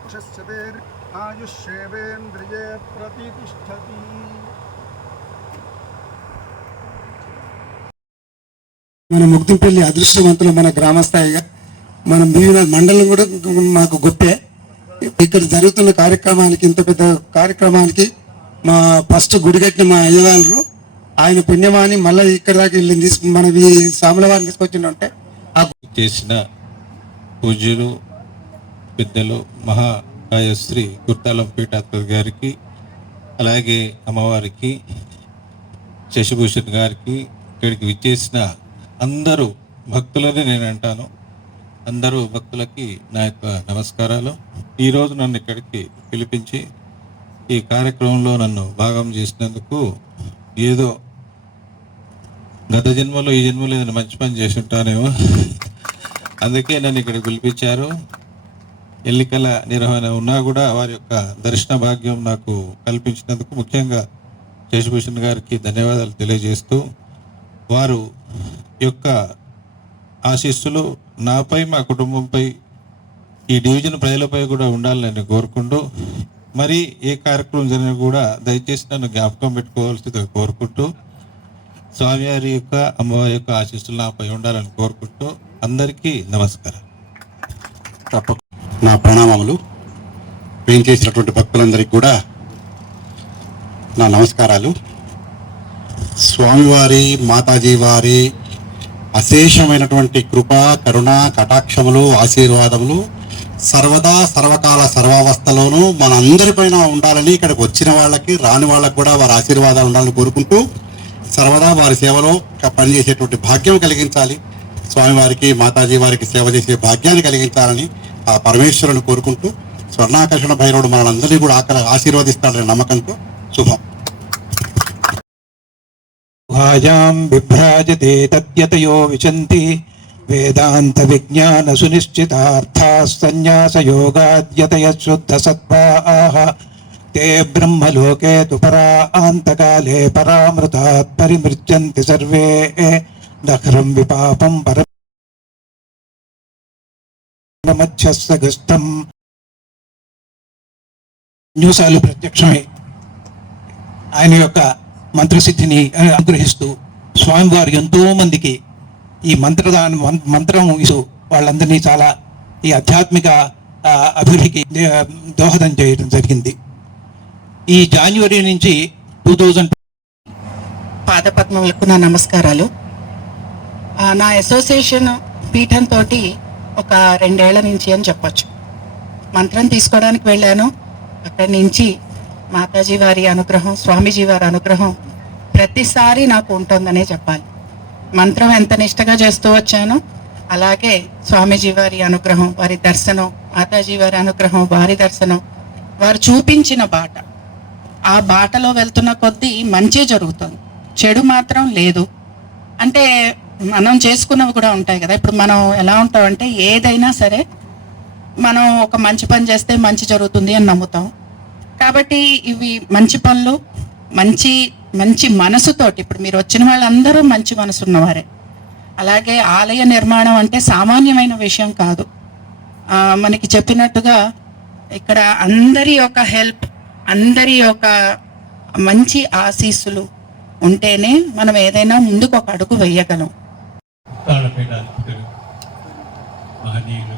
ఆయుష్యేవేంద్రియే ప్రతిష్టతి. మన ముగ్దింపల్లి అదృష్టవంతులు, మన గ్రామస్థాయిగా మన వివిధ మండలం కూడా మాకు గొప్పే. ఇక్కడ జరుగుతున్న కార్యక్రమానికి, ఇంత పెద్ద కార్యక్రమానికి మా ఫస్ట్ గుడిగట్టిన మా అయ్యవాళ్ళు, ఆయన పుణ్యమాని మళ్ళీ ఇక్కడ దాకా వెళ్ళి మన సాములవారిని తీసుకొచ్చిందంటే చేసిన పూజ్యులు పెద్దలు మహాకాయశ్రీ గుర్తాలం పీఠాధిపతి గారికి, అలాగే అమ్మవారికి, శశిభూషణ్ గారికి, ఇక్కడికి విచ్చేసిన అందరూ భక్తులని నేను అంటాను. అందరూ భక్తులకి నా యొక్క నమస్కారాలు. ఈరోజు నన్ను ఇక్కడికి పిలిపించి ఈ కార్యక్రమంలో నన్ను భాగం చేసినందుకు, ఏదో గత జన్మలో ఈ జన్మలో ఏదైనా మంచి పని చేసి ఉంటానేమో, అందుకే నన్ను ఇక్కడికి పిలిపించారు. ఎన్నికల నిర్వహణ ఉన్నా కూడా వారి యొక్క దర్శన భాగ్యం నాకు కల్పించినందుకు ముఖ్యంగా శశిభూషణ్ గారికి ధన్యవాదాలు తెలియజేస్తూ, వారు యొక్క ఆశీస్సులు నాపై, మా కుటుంబంపై, ఈ డివిజన్ ప్రజలపై కూడా ఉండాలని నేను కోరుకుంటూ, మరి ఏ కార్యక్రమం జరిగినా కూడా దయచేసి నన్ను జ్ఞాపకం పెట్టుకోవాల్సిందిగా కోరుకుంటూ, స్వామివారి యొక్క, అమ్మవారి యొక్క ఆశీస్సులు నాపై ఉండాలని కోరుకుంటూ అందరికీ నమస్కారం. నా ప్రణామములు. వేయించేసినటువంటి భక్తులందరికీ కూడా నా నమస్కారాలు. స్వామివారి, మాతాజీ వారి అశేషమైనటువంటి కృప, కరుణ, కటాక్షములు, ఆశీర్వాదములు సర్వదా, సర్వకాల, సర్వావస్థలోనూ మనందరిపైన ఉండాలని, ఇక్కడికి వచ్చిన వాళ్ళకి, రాని వాళ్ళకి కూడా వారి ఆశీర్వాదాలు ఉండాలని కోరుకుంటూ, సర్వదా వారి సేవలో పనిచేసేటువంటి భాగ్యం కలిగించాలి, స్వామివారికి, మాతాజీ వారికి సేవ చేసే భాగ్యాన్ని కలిగించాలని ఆ పరమేశ్వరుని కోరుకుంటూ, స్వర్ణాకర్షణ భైరవుడు మనందరినీ కూడా ఆశీర్వదిస్తాడనే నమ్మకంతో శుభం. గుహాయాం బిభ్రాజతే తద్యతయో విశంతి వేదాంత విజ్ఞాన సునిశ్చితార్థాః సన్యాసయోగాద్యతయ శుద్ధ సత్వాః తే బ్రహ్మలోకే తు పరాంతకాలే పరామృతాత్ పరిమృత్యంతి సర్వే దహ్రం విపాపం పరమధ్యస్థగస్థం. న్యూసాలు ప్రత్యక్షమై ఆయన యొక్క మంత్రసిద్ధిని అనుగ్రహిస్తూ, స్వామివారు ఎంతో మందికి ఈ మంత్రం ఇసు వాళ్ళందరినీ చాలా ఈ ఆధ్యాత్మిక అభివృద్ధికి దోహదం చేయడం జరిగింది. ఈ జనవరి నుంచి 2000 పాదపద్మములకు నా నమస్కారాలు. నా అసోసియేషన్ పీఠంతో ఒక 2 ఏళ్ల నుంచి అని చెప్పొచ్చు. మంత్రం తీసుకోవడానికి వెళ్ళాను. అక్కడి నుంచి మాతాజీ వారి అనుగ్రహం, స్వామీజీ వారి అనుగ్రహం ప్రతిసారి నాకు ఉంటుందనే చెప్పాలి. మంత్రం ఎంత నిష్టగా చేస్తూ వచ్చానో అలాగే స్వామీజీ వారి అనుగ్రహం, వారి దర్శనం, మాతాజీ వారి అనుగ్రహం, వారి దర్శనం, వారు చూపించిన బాట, ఆ బాటలో వెళ్తున్న కొద్దీ మంచి జరుగుతుంది, చెడు మాత్రం లేదు. అంటే మనం చేసుకున్నవి కూడా ఉంటాయి కదా. ఇప్పుడు మనం ఎలా ఉంటామంటే ఏదైనా సరే మనం ఒక మంచి పని చేస్తే మంచి జరుగుతుంది అని నమ్ముతాం. కాబట్టి ఇవి మంచి పనులు, మంచి మంచి మనసుతోటి, ఇప్పుడు మీరు వచ్చిన వాళ్ళందరూ మంచి మనసు ఉన్నవారే. అలాగే ఆలయ నిర్మాణం అంటే సామాన్యమైన విషయం కాదు. మనకి చెప్పినట్టుగా ఇక్కడ అందరి యొక్క హెల్ప్, అందరి యొక్క మంచి ఆశీస్సులు ఉంటేనే మనం ఏదైనా ముందుకు ఒక అడుగు వేయగలం. మహనీయులు,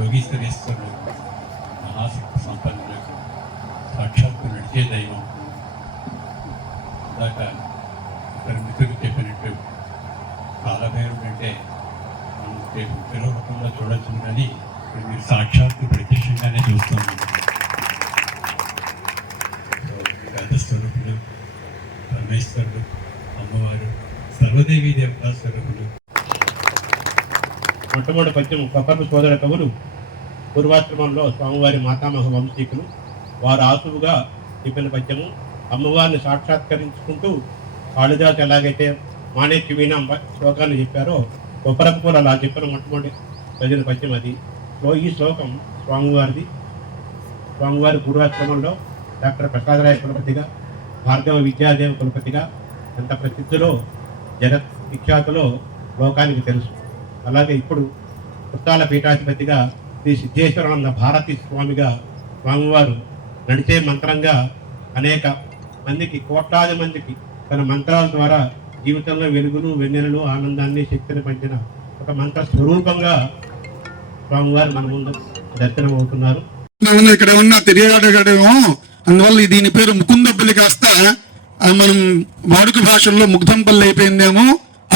యోగీశ్వరేశ్వరులు, మహాశక్తి సంపన్నులు, సాక్షాత్తు నడిచే దైవం. ఇందాక ఇక్కడ మిత్రులు చెప్పినట్టు కాలభైరుడు అంటే మనం పిలవకుండా చూడొచ్చు, కానీ ఇప్పుడు మీరు సాక్షాత్తు ప్రత్యక్షంగానే చూస్తున్నాం. గతస్వరూపులు, పరమేశ్వరుడు, అమ్మవారు, సర్వదేవీ దేవతా స్వరూపులు. మొట్టమొదటి పద్యం కొప్పర్రు సోదర కవులు పూర్వాశ్రమంలో స్వామివారి మాతామహ వంశీకులు వారు ఆసువుగా చెప్పిన పద్యము. అమ్మవారిని సాక్షాత్కరించుకుంటూ కాళిదాసు ఎలాగైతే మాణిక్య వీణ శ్లోకాన్ని చెప్పారో కొప్పరకు కూడా అలా చెప్పిన మొట్టమొదటి చదివిన పద్యం అది. ఈ శ్లోకం స్వామివారిది. స్వామివారి పూర్వాశ్రమంలో డాక్టర్ ప్రసాదరాయ కులపతిగా, భార్గవ విద్యాదేవ కులపతిగా ఎంత ప్రసిద్ధిలో జగత్ విఖ్యాతలో లోకానికి తెలుసు. అలాగే ఇప్పుడు పుస్తాల పీఠాధిపతిగా శ్రీ సిద్ధేశ్వరానంద భారతీ స్వామిగా స్వామివారు నడిచే మంత్రంగా అనేక మందికి, కోట్లాది మందికి తన మంత్రాల ద్వారా జీవితంలో వెలుగును, వెన్నెలను, ఆనందాన్ని, శక్తిని పంచిన ఒక మంత్ర స్వరూపంగా స్వామివారు మన ముందు దర్శనం అవుతున్నారు. ఇక్కడ ఉన్న తెలియడేమో, అందువల్ల దీని పేరు ముకుందపల్లి కాస్త మనం వాడుక భాషల్లో ముగ్ధంపల్లి అయిపోయిందేమో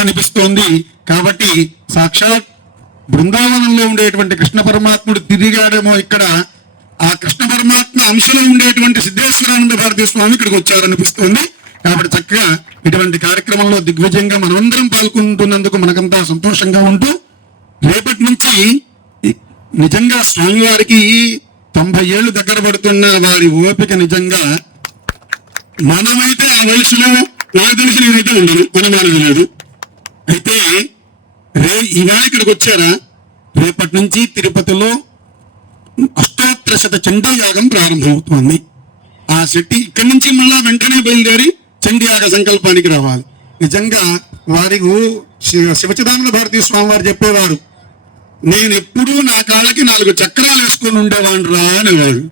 అనిపిస్తోంది. కాబట్టి సాక్షాత్ బృందావనంలో ఉండేటువంటి కృష్ణ పరమాత్ముడు తిరిగాడేమో ఇక్కడ. ఆ కృష్ణ పరమాత్మ అంశంలో ఉండేటువంటి సిద్ధేశ్వరానంద భారతీ స్వామి ఇక్కడికి వచ్చారనిపిస్తోంది. కాబట్టి చక్కగా ఇటువంటి కార్యక్రమంలో దిగ్విజయంగా మనమందరం పాల్గొంటున్నందుకు మనకంతా సంతోషంగా ఉంటూ, రేపటి నుంచి నిజంగా స్వామివారికి 90 ఏళ్ళు దగ్గర పడుతున్న వారి ఓపిక నిజంగా మనమైతే ఆ వయసులో నాకు తెలిసి నేనైతే ఉండను, అనుమానం లేదు. అయితే ఈవేళ ఇక్కడికి వచ్చారా, రేపటి నుంచి తిరుపతిలో అష్టోత్తరశత చండీ యాగం ప్రారంభమవుతోంది. ఆ శెట్టి ఇక్కడి నుంచి మళ్ళా వెంటనే బయలుదేరి చండీ యాగ సంకల్పానికి రావాలి. నిజంగా వారికి శివచిదానంద భారతీ స్వామి వారు చెప్పేవారు, నేను ఎప్పుడూ నా కాళ్ళకి 4 చక్రాలు వేసుకొని ఉండేవాడు రా అనేవారు.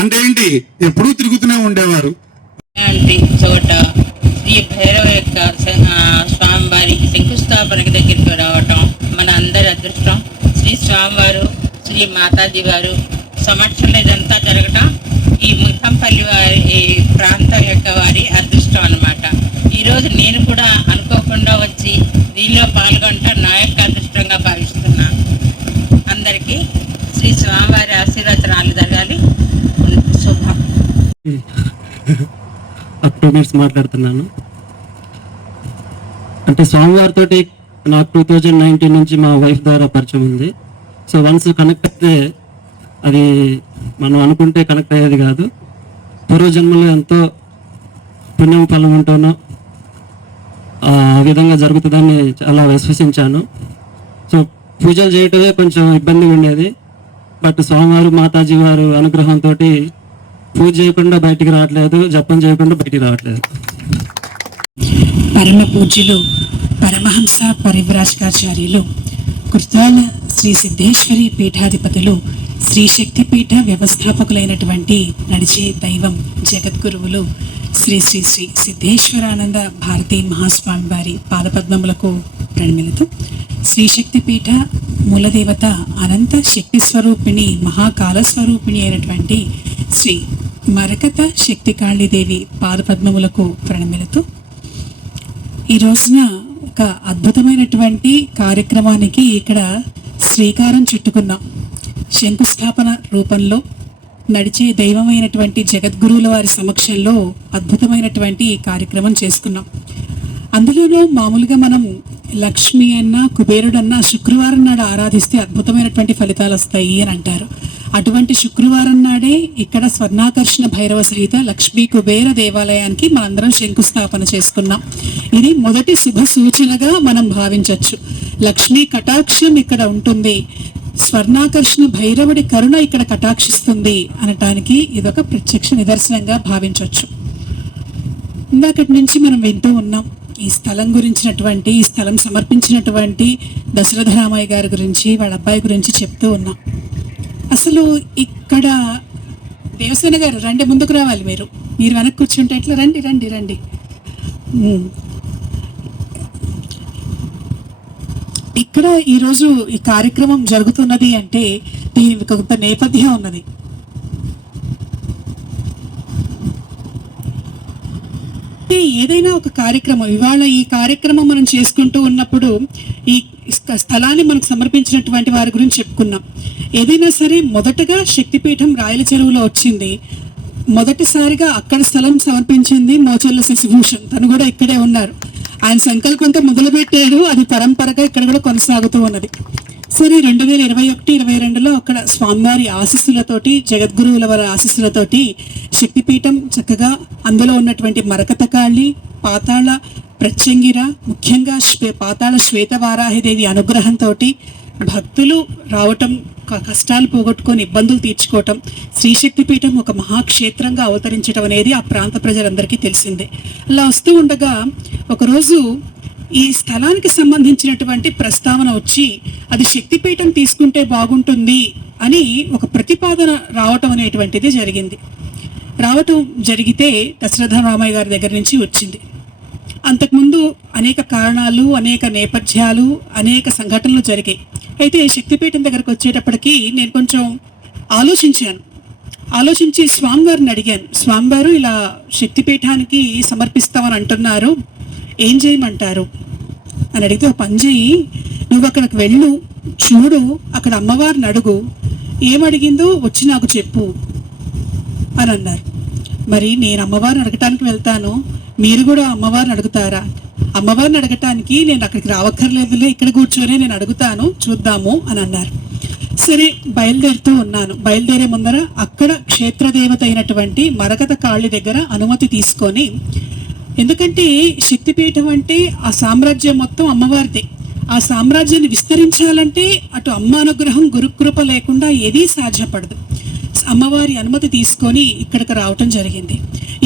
అంటే ఏంటి, ఎప్పుడూ తిరుగుతూనే ఉండేవారు. చోట శ్రీ భైరవ యొక్క స్వామివారికి శంకుస్థాపనకి దగ్గరికి రావటం మన అందరి అదృష్టం. శ్రీ స్వామివారు, శ్రీ మాతాజీ వారు సమక్షంలో ఇదంతా జరగటం ఈ ముఖంపల్లి వారి ఈ ప్రాంతం యొక్క వారి అదృష్టం అన్నమాట. ఈరోజు నేను కూడా అనుకోకుండా వచ్చి దీనిలో పాల్గొనటం నా యొక్క అదృష్టంగా భావిస్తున్నాను. అందరికీ శ్రీ స్వామివారి ఆశీర్వచనాలు జరగాలి. శుభం. ఒక 2 minutes మాట్లాడుతున్నాను. అంటే స్వామివారితో నాకు 2019 నుంచి మా వైఫ్ ద్వారా పరిచయం ఉంది. సో వన్స్ కనెక్ట్ అయితే అది మనం అనుకుంటే కనెక్ట్ అయ్యేది కాదు. పూర్వజన్మలో ఎంతో పుణ్యం ఫలం ఉంటున్నాం, ఆ విధంగా జరుగుతుందని చాలా విశ్వసించాను. సో పూజలు చేయటమే కొంచెం ఇబ్బందిగా ఉండేది. బట్ స్వామివారు, మాతాజీ వారు అనుగ్రహంతో పూజ చేయకుండా బయటికి రావట్లేదు, జపం చేయకుండా బయటికి రావట్లేదు. పరమ పూజ్యులు పరమహంస పరివ్రాజకాచార్యులు కుర్తాల శ్రీ సిద్ధేశ్వరి పీఠాధిపతులు, శ్రీ శక్తిపీఠ వ్యవస్థాపకులైనటువంటి నడిచే దైవం జగద్గురువులు శ్రీ శ్రీ శ్రీ సిద్ధేశ్వరానంద భారతీ మహాస్వామి వారి పాదపద్మములకు ప్రణమిలుతూ, శ్రీ శక్తిపీఠ మూలదేవత అనంత శక్తి స్వరూపిణి మహాకాల స్వరూపిణి అయినటువంటి శ్రీ మరకత శక్తికాళీదేవి పాదపద్మములకు ప్రణమిలుతూ, ఈ రోజున ఒక అద్భుతమైనటువంటి కార్యక్రమానికి ఇక్కడ శ్రీకారం చుట్టుకున్నాం. శంకుస్థాపన రూపంలో నడిచే దైవమైనటువంటి జగద్గురువుల వారి సమక్షంలో అద్భుతమైనటువంటి కార్యక్రమం చేసుకున్నాం. అందులోనూ మామూలుగా మనం లక్ష్మి అన్న, కుబేరుడన్నా శుక్రవారం నాడు ఆరాధిస్తే అద్భుతమైనటువంటి ఫలితాలు వస్తాయి అని అంటారు. అటువంటి శుక్రవారం నాడే ఇక్కడ స్వర్ణాకర్షణ భైరవ సహిత లక్ష్మీ కుబేర దేవాలయానికి మనందరం శంకుస్థాపన చేసుకున్నాం. ఇది మొదటి శుభ సూచనగా మనం భావించవచ్చు. లక్ష్మీ కటాక్షం ఇక్కడ ఉంటుంది, స్వర్ణాకర్షణ భైరవుడి కరుణ ఇక్కడ కటాక్షిస్తుంది అనటానికి ఇదొక ప్రత్యక్ష నిదర్శనంగా భావించవచ్చు. ఇందాకటి నుంచి మనం వింటూ ఉన్నాం ఈ స్థలం గురించినటువంటి, ఈ స్థలం సమర్పించినటువంటి దశరథ రామయ్య గారి గురించి, వాళ్ళ అబ్బాయి గురించి చెప్తూ ఉన్నాం. అసలు ఇక్కడ దేవసేన గారు రండి, ముందుకు రావాలి. మీరు వెనక్కి కూర్చుంటే ఎట్లా? రండి రండి రండి. ఇక్కడ ఈరోజు ఈ కార్యక్రమం జరుగుతున్నది అంటే దీనికి కొంత నేపథ్యం ఉన్నది. ఏదైనా ఒక కార్యక్రమం, ఇవాళ ఈ కార్యక్రమం మనం చేసుకుంటూ ఉన్నప్పుడు ఈ స్థలాన్ని మనకు సమర్పించినటువంటి వారి గురించి చెప్పుకున్నాం. ఏదైనా సరే మొదటగా శక్తిపీఠం రాయల చెరువులో వచ్చింది. మొదటిసారిగా అక్కడ స్థలం సమర్పించింది మోచర్ల శశిభూషణ్. తను కూడా ఇక్కడే ఉన్నారు. ఆయన సంకల్పంతో మొదలుపెట్టాడు, అది పరంపరగా ఇక్కడ కూడా కొనసాగుతూ ఉన్నది. సరే 2021-22లో అక్కడ స్వామివారి ఆశీస్సులతోటి, జగద్గురువుల వారి ఆశీస్సులతోటి శక్తిపీఠం చక్కగా అందులో ఉన్నటువంటి మరకతకాళి, పాతాళ ప్రత్యంగిర, ముఖ్యంగా పాతాళ శ్వేతవారాహిదేవి అనుగ్రహంతో భక్తులు రావటం, కష్టాలు పోగొట్టుకొని ఇబ్బందులు తీర్చుకోవటం, శ్రీశక్తిపీఠం ఒక మహాక్షేత్రంగా అవతరించడం అనేది ఆ ప్రాంత ప్రజలందరికీ తెలిసిందే. అలా వస్తూ ఉండగా ఒకరోజు ఈ స్థలానికి సంబంధించినటువంటి ప్రస్తావన వచ్చి అది శక్తిపీఠం తీసుకుంటే బాగుంటుంది అని ఒక ప్రతిపాదన రావటం అనేటువంటిది జరిగితే దశరథ రామయ్య గారి దగ్గర నుంచి వచ్చింది. అంతకుముందు అనేక కారణాలు, అనేక నేపథ్యాలు, అనేక సంఘటనలు జరిగాయి. అయితే శక్తిపీఠం దగ్గరకు వచ్చేటప్పటికి నేను కొంచెం ఆలోచించి స్వామివారిని అడిగాను. స్వామివారు ఇలా శక్తిపీఠానికి సమర్పిస్తామని అంటున్నారు, ఏం చేయమంటారు అని అడిగితే, ఒక పని చేయి, నువ్వు అక్కడికి వెళ్ళు, చూడు, అక్కడ అమ్మవారిని అడుగు, ఏమడిగిందో వచ్చి నాకు చెప్పు అని అన్నారు. మరి నేను అమ్మవారిని అడగటానికి వెళ్తాను, మీరు కూడా అమ్మవారిని అడుగుతారా? అమ్మవారిని అడగటానికి నేను అక్కడికి రావక్కర్లేదులే, ఇక్కడ కూర్చొని నేను అడుగుతాను, చూద్దాము అని అన్నారు. సరే బయలుదేరుతూ ఉన్నాను. బయలుదేరే ముందర అక్కడ క్షేత్రదేవత అయినటువంటి మరకత కాళి దగ్గర అనుమతి తీసుకొని, ఎందుకంటే శక్తిపీఠం అంటే ఆ సామ్రాజ్యం మొత్తం అమ్మవారిదే. ఆ సామ్రాజ్యాన్ని విస్తరించాలంటే అటు అమ్మ అనుగ్రహం, గురుకృప లేకుండా ఏదీ సాధ్యపడదు. అమ్మవారి అనుమతి తీసుకొని ఇక్కడికి రావటం జరిగింది.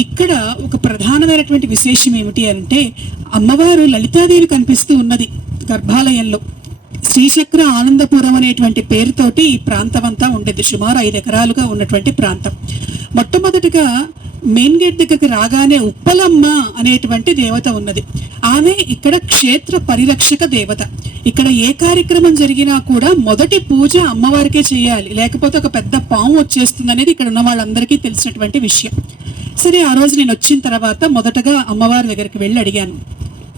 ఇక్కడ ఒక ప్రధానమైనటువంటి విశేషం ఏమిటి అంటే, అమ్మవారు లలితాదేవి కనిపిస్తూ ఉన్నది గర్భాలయంలో. శ్రీచక్ర ఆనందపురం అనేటువంటి పేరుతోటి ఈ ప్రాంతం అంతా ఉండేది. సుమారు 5 ఎకరాలుగా ఉన్నటువంటి ప్రాంతం. మొట్టమొదటిగా మెయిన్ గేట్ దగ్గరికి రాగానే ఉప్పలమ్మ అనేటువంటి దేవత ఉన్నది. ఆమె ఇక్కడ క్షేత్ర పరిరక్షక దేవత. ఇక్కడ ఏ కార్యక్రమం జరిగినా కూడా మొదటి పూజ అమ్మవారికే చేయాలి, లేకపోతే ఒక పెద్ద పాము వచ్చేస్తుంది అనేది ఇక్కడ ఉన్న వాళ్ళందరికీ తెలిసినటువంటి విషయం. సరే ఆ రోజు నేను వచ్చిన తర్వాత మొదటగా అమ్మవారి దగ్గరికి వెళ్ళి అడిగాను,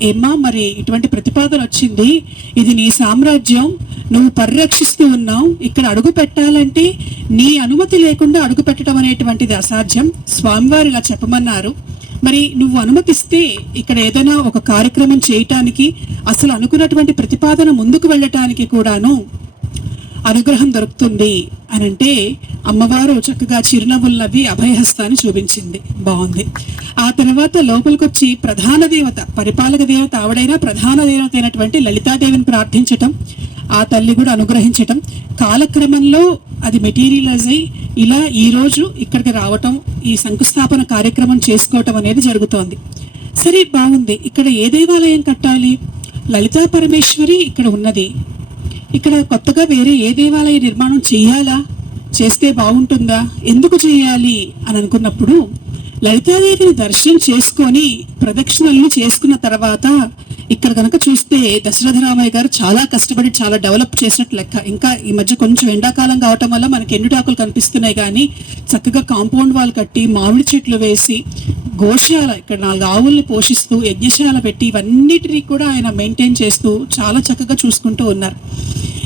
ఏమ్మా మరి ఇటువంటి ప్రతిపాదన వచ్చింది, ఇది నీ సామ్రాజ్యం, నువ్వు పరిరక్షిస్తూ ఉన్నావు, ఇక్కడ అడుగు పెట్టాలంటే నీ అనుమతి లేకుండా అడుగు పెట్టడం అనేటువంటిది అసాధ్యం, స్వామివారు ఇలా చెప్పమన్నారు, మరి నువ్వు అనుమతిస్తే ఇక్కడ ఏదైనా ఒక కార్యక్రమం చేయటానికి, అసలు అనుకున్నటువంటి ప్రతిపాదన ముందుకు వెళ్ళటానికి కూడాను అనుగ్రహం దొరుకుతుంది అని అంటే, అమ్మవారు చక్కగా చిరునవ్వులు నవ్వి అభయహస్తాన్ని చూపించింది. బాగుంది. ఆ తర్వాత లోపలికి వచ్చి ప్రధాన దేవత, పరిపాలక దేవత ఆవిడైనా ప్రధాన దేవత అయినటువంటి లలితాదేవిని ప్రార్థించటం, ఆ తల్లి కూడా అనుగ్రహించటం, కాలక్రమంలో అది మెటీరియలైజ్ అయ్యి ఇలా ఈరోజు ఇక్కడికి రావటం, ఈ శంకుస్థాపన కార్యక్రమం చేసుకోవటం అనేది జరుగుతోంది. సరే బాగుంది. ఇక్కడ ఏ దేవాలయం కట్టాలి? లలితా పరమేశ్వరి ఇక్కడ ఉన్నది. ఇక్కడ కొత్తగా వేరే ఏ దేవాలయ నిర్మాణం చేయాలా, చేస్తే బాగుంటుందా, ఎందుకు చేయాలి అని అనుకున్నప్పుడు, లలితాదేవిని దర్శనం చేసుకొని ప్రదక్షిణలు చేసుకున్న తర్వాత ఇక్కడ కనుక చూస్తే దశరథ రామయ్య గారు చాలా కష్టపడి చాలా డెవలప్ చేసినట్టు లెక్క. ఇంకా ఈ మధ్య కొంచెం ఎండాకాలం కావటం వల్ల మనకి ఎండుటాకులు కనిపిస్తున్నాయి, కానీ చక్కగా కాంపౌండ్ వాల్ కట్టి, మామిడి చెట్లు వేసి, గోశాల, ఇక్కడ 4 ఆవుల్ని పోషిస్తూ యజ్ఞశాల పెట్టి, ఇవన్నిటినీ కూడా ఆయన మెయింటైన్ చేస్తూ చాలా చక్కగా చూసుకుంటూ ఉన్నారు.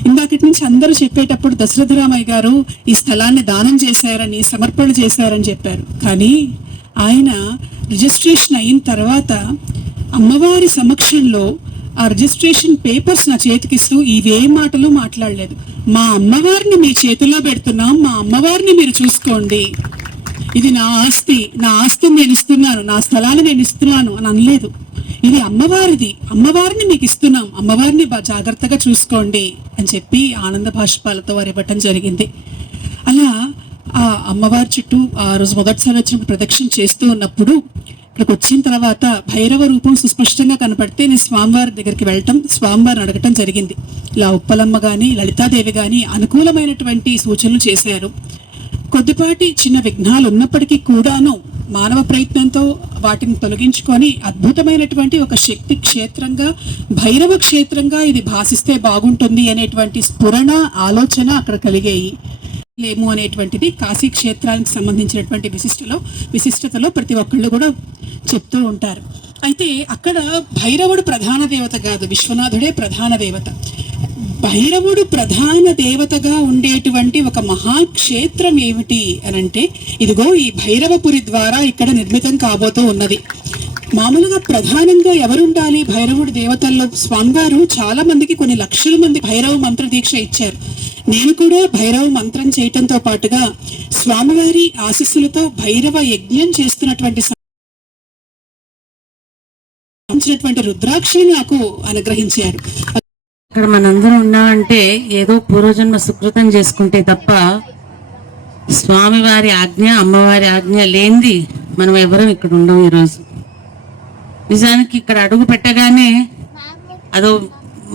ఇందాకటి నుంచి అందరూ చెప్పేటప్పుడు దశరథ రామయ్య గారు ఈ స్థలాన్ని దానం చేశారని, సమర్పణ చేశారని చెప్పారు. కానీ ఆయన రిజిస్ట్రేషన్ అయిన తర్వాత అమ్మవారి సమక్షంలో ఆ రిజిస్ట్రేషన్ పేపర్స్ నా చేతికిస్తూ ఇవే మాటలు మాట్లాడలేదు. మా అమ్మవారిని మీ చేతుల్లో పెడుతున్నాం, మా అమ్మవారిని మీరు చూసుకోండి, ఇది నా ఆస్తి, నా ఆస్తిని నేను ఇస్తున్నాను, నా స్థలాన్ని నేను ఇస్తున్నాను అని అనలేదు. ఇది అమ్మవారిది, అమ్మవారిని మీకు ఇస్తున్నాం, అమ్మవారిని జాగ్రత్తగా చూసుకోండి అని చెప్పి ఆనంద భాష్పాలతో వారు ఇవ్వటం జరిగింది. అలా ఆ అమ్మవారి చుట్టూ ఆ రోజు మొదటిసారి వచ్చినప్పుడు ప్రదక్షిణ చేస్తూ ఉన్నప్పుడు ఇక్కడికి వచ్చిన తర్వాత భైరవ రూపం సుస్పష్టంగా కనపడితే నేను స్వామివారి దగ్గరికి వెళ్ళటం, స్వామివారిని అడగటం జరిగింది. ఇలా ఉప్పలమ్మ కానీ లలితాదేవి కానీ అనుకూలమైనటువంటి సూచనలు చేశారు. కొద్దిపాటి చిన్న విఘ్నాలు ఉన్నప్పటికీ కూడాను మానవ ప్రయత్నంతో వాటిని తొలగించుకొని అద్భుతమైనటువంటి ఒక శక్తి క్షేత్రంగా, భైరవ క్షేత్రంగా ఇది భాసిస్తే బాగుంటుంది అనేటువంటి స్ఫురణ ఆలోచన అక్కడ కలిగాయి. లేము అనేటువంటిది కాశీ క్షేత్రానికి సంబంధించినటువంటి విశిష్టతలో ప్రతి ఒక్కళ్ళు కూడా చెప్తూ ఉంటారు. అయితే అక్కడ భైరవుడు ప్రధాన దేవత కాదు, విశ్వనాథుడే ప్రధాన దేవత. భైరవుడు ప్రధాన దేవతగా ఉండేటువంటి ఒక మహాక్షేత్రం ఏమిటి అనంటే ఇదిగో ఈ భైరవపురి ద్వారా ఇక్కడ నిర్మితం కాబోతూ ఉన్నది. మామూలుగా ప్రధానంగా ఎవరుండాలి భైరవుడి దేవతల్లో? స్వామివారు చాలా మందికి కొన్ని లక్షల మంది భైరవ మంత్ర దీక్ష ఇచ్చారు. నేను కూడా భైరవ మంత్రం చేయటంతో పాటుగా స్వామివారి ఆశీస్సులతో భైరవ యజ్ఞం చేస్తున్నటువంటి రుద్రాక్షని నాకు అనుగ్రహించారు. ఇక్కడ మనందరం ఉన్నామంటే ఏదో పూర్వజన్మ సుకృతం చేసుకుంటే తప్ప స్వామివారి ఆజ్ఞ, అమ్మవారి ఆజ్ఞ లేనిది మనం ఎవరం ఇక్కడ ఉండం. ఈరోజు నిజానికి ఇక్కడ అడుగు పెట్టగానే అదో